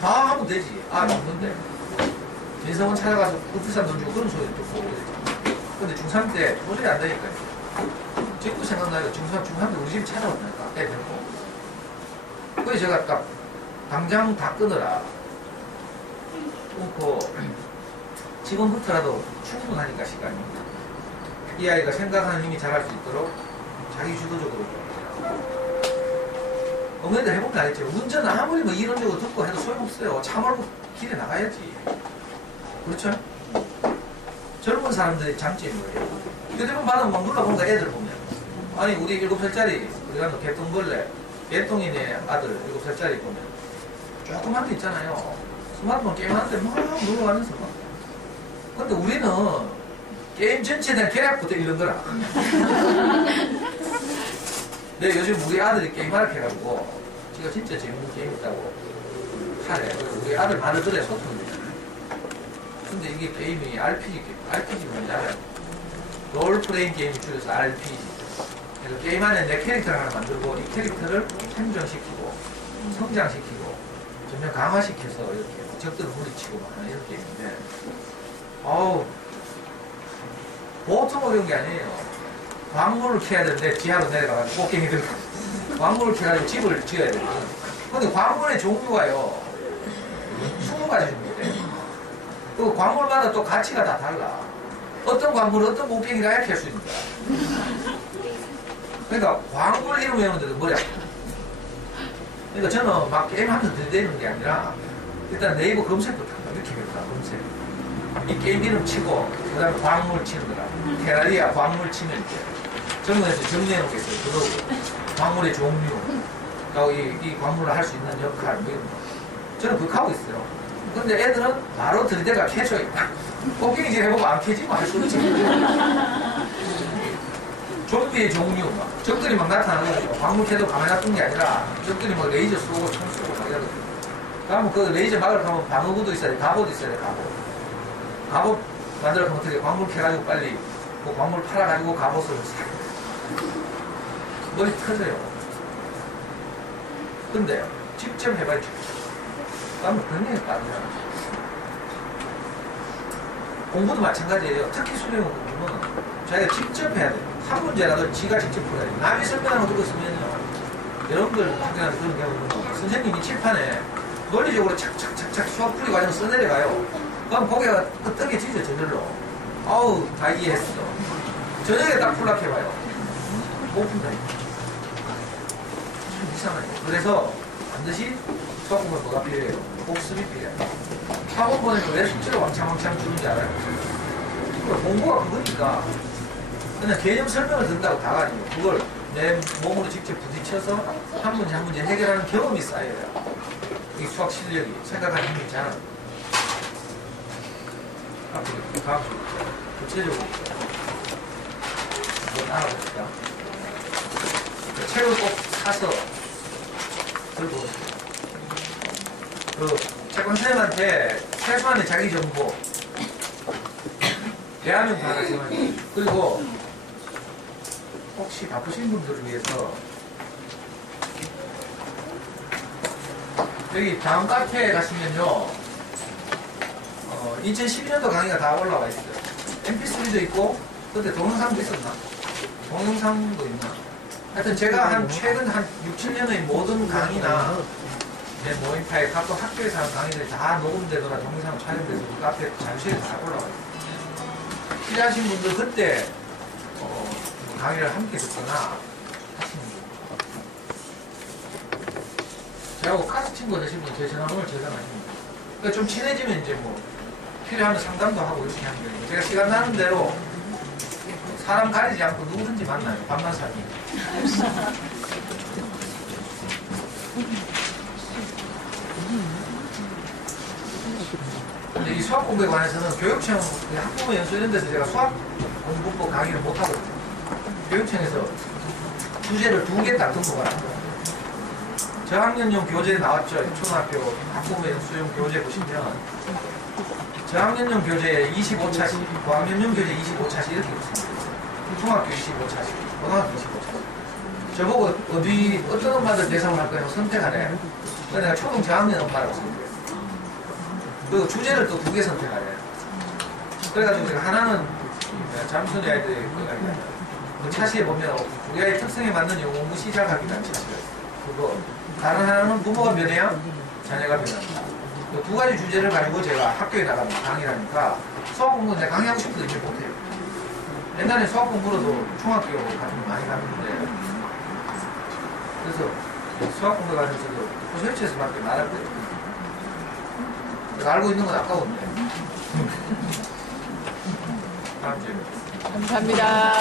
다 하면 되지. 없는데 민성원 찾아가서 그 비싼 돈 주고 그런 소리 듣고 근데 중3 때 도저히 안 되니까요. 지금도 생각나요. 중3 때 우리 집 찾아왔다니까 애 데리고. 그래서 제가 딱 당장 다 끊어라. 끊고 지금부터라도 충분하니까 시간이 이 아이가 생각하는 힘이 자랄 수 있도록 자기 주도적으로 어머니들 해보면 알겠죠. 운전은 아무리 뭐 이론적으로 듣고 해도 소용없어요. 차 몰고 길에 나가야지. 그렇죠? 젊은 사람들의 장점이 뭐예요? 휴대폰 받으면 막 눌러본다 애들 보면 아니 우리 7살짜리 우리가 뭐 개똥벌레 개똥이네 아들 7살짜리 보면 조그만 게 있잖아요. 스마트폰 게임하는데 막 눌러가면서 막 근데 우리는 게임 전체에 대한 계략부터 잃는 거라. 네, 요즘 우리 아들이 게임하라 해가지고 제가 진짜 재밌는 게임 있다고 하래. 우리 아들 말을 들어야 소통이 돼. 근데 이게 게임이 RPG 게임. RPG 뭔지 알아요? 롤플레잉 게임 줄여서 RPG. 그래서 게임 안에 내 캐릭터를 하나 만들고 이 캐릭터를 성장시키고 성장시키고 점점 강화시켜서 이렇게 적들을 물리치고 막 하는 이런 게임인데 보통 어려운 게 아니에요. 광물을 캐야 되는데 지하로 내려가가지고 꽃갱이 들고 광물을 캐가지고 집을 지어야 되거든. 근데 광물의 종류가요 20가지 정도 돼. 그 광물마다 또 가치가 다 달라. 어떤 광물은 어떤 꽃갱이가 이렇게 할 수 있는 거야. 그러니까 광물 이름 외우는데도 머리 아파. 그러니까 저는 막 게임하면서 들이대는 게 아니라 일단 네이버 검색부터 이렇게 했다. 검색 이 게임 이름 치고 그 다음에 광물 치는 거라. 테라리아 광물 치면 이제 정문에서 정리해 놓겠어요. 그러고 광물의 종류, 이 광물을 할 수 있는 역할, 뭐 이런 거. 저는 그렇게 하고 있어요. 근데 애들은 바로 들이대가 캐줘요. 꽃갱이 질 해보고 안 캐지고 할 수 있지. 좀비의 종류, 적들이 막 나타나는 거죠. 광물 캐도 가만히 놔둔 게 아니라 적들이 막 레이저 쏘고 총 쏘고 막 이러거든요. 그러면 그 레이저 막으러 가면 방어구도 있어야 돼. 갑옷도 있어야 돼. 갑옷 만들어 가면 어떻게 광물 캐가지고 빨리 그 광물 팔아가지고 갑옷을 사. 머리 터져요. 근데 직접 해봐야죠. 그러면 굉장히 빠르잖아. 공부도 마찬가지예요. 특히 수능 공부는 자기가 직접 해야 돼요. 한 문제라도 지가 직접 풀어야 돼요. 남이 설명하는 거 듣고 있으면요. 여러분들 학교한테 그런 경우는 선생님이 칠판에 논리적으로 착착착착 수학 풀이 과정 써내려가요. 그럼 고개가 끄떡해지죠, 저절로. 아우, 다 이해했어. 저녁에 딱 풀락해봐요. 못 푼다니까. 참 이상하죠. 그래서 반드시 수학 공부는 뭐가 필요해요? 복습이 필요해요. 학원 보내면 왜 숙제를 왕창 주는지 알아요? 공부가 그거니까. 그냥 개념 설명을 듣는다고 다가 아니에요. 그걸 내 몸으로 직접 부딪혀서 한 문제 한 문제 해결하는 경험이 쌓여요. 이 수학 실력이 생각하는 힘이 잘. 앞으로 다음 주 구체적으로 한번 알아봅시다. 책을 꼭 사서 들고 오세요. 그 채권 선생님한테 최소한의 자기 정보 대화면 다 하시면 그리고 혹시 바쁘신 분들을 위해서 여기 다음 카페에 가시면요 2012년도 강의가 다 올라와 있어요. mp3도 있고 그때 동영상도 있었나? 동영상도 있나? 하여튼 제가 한 최근 한 6, 7년의 모든 강의나 내 모임파에 각각 학교에서 하는 강의들이 다 녹음되거나 동영상 촬영돼서 그 카페에 잠실에 다 올라와 있어요. 필요하신 분들 그때 강의를 함께 듣거나 하시는 분. 저하고 카스 친구 되신 분 제 전화번호를 저장하십니다. 그러니까 좀 친해지면 이제 뭐 필요하면 상담도 하고 이렇게 하는 거예요. 제가 시간 나는 대로 사람 가리지 않고 누구든지 만나요. 밤만 살면. 근데 이 수학 공부에 관해서는 교육청, 학부모 연수 이런 데서 제가 수학 공부법 강의를 못하거든요. 교육청에서 주제를 2개 딱 등록을 합니다. 저학년용 교재에 나왔죠. 초등학교 학부모 연수용 교재 보시면 저학년용 교재에 25차씩, 고학년용 교재 25차씩 이렇게 있습니다. 중학교 25차씩. 고등학교 25차. 저보고 어떤 엄마들 대상을 할 거냐고 선택하래. 그래서 내가 초등 저학년 엄마라고 선택해. 그리고 주제를 또 2개 선택하래. 그래가지고 제가 하나는 잠수리 아이들의 그 차시에 보면 우리 아이 특성에 맞는 영어 공부 시작하기란 차시가 있어요. 그거. 다른 하나는 부모가 변해야 자녀가 변한다. 그 2가지 주제를 가지고 제가 학교에 나가면 강의를 하니까 수학 공부는 내가 강의하고 싶어도 이제 못해요. 옛날에 수학 공부로도 중학교 같은 거 많이 갔는데 그래서 수학 공부에 관해서도 호수회치에서밖에 말할 거 없거든요. 내가 알고 있는 건 아까운데. 다음 주에. 감사합니다.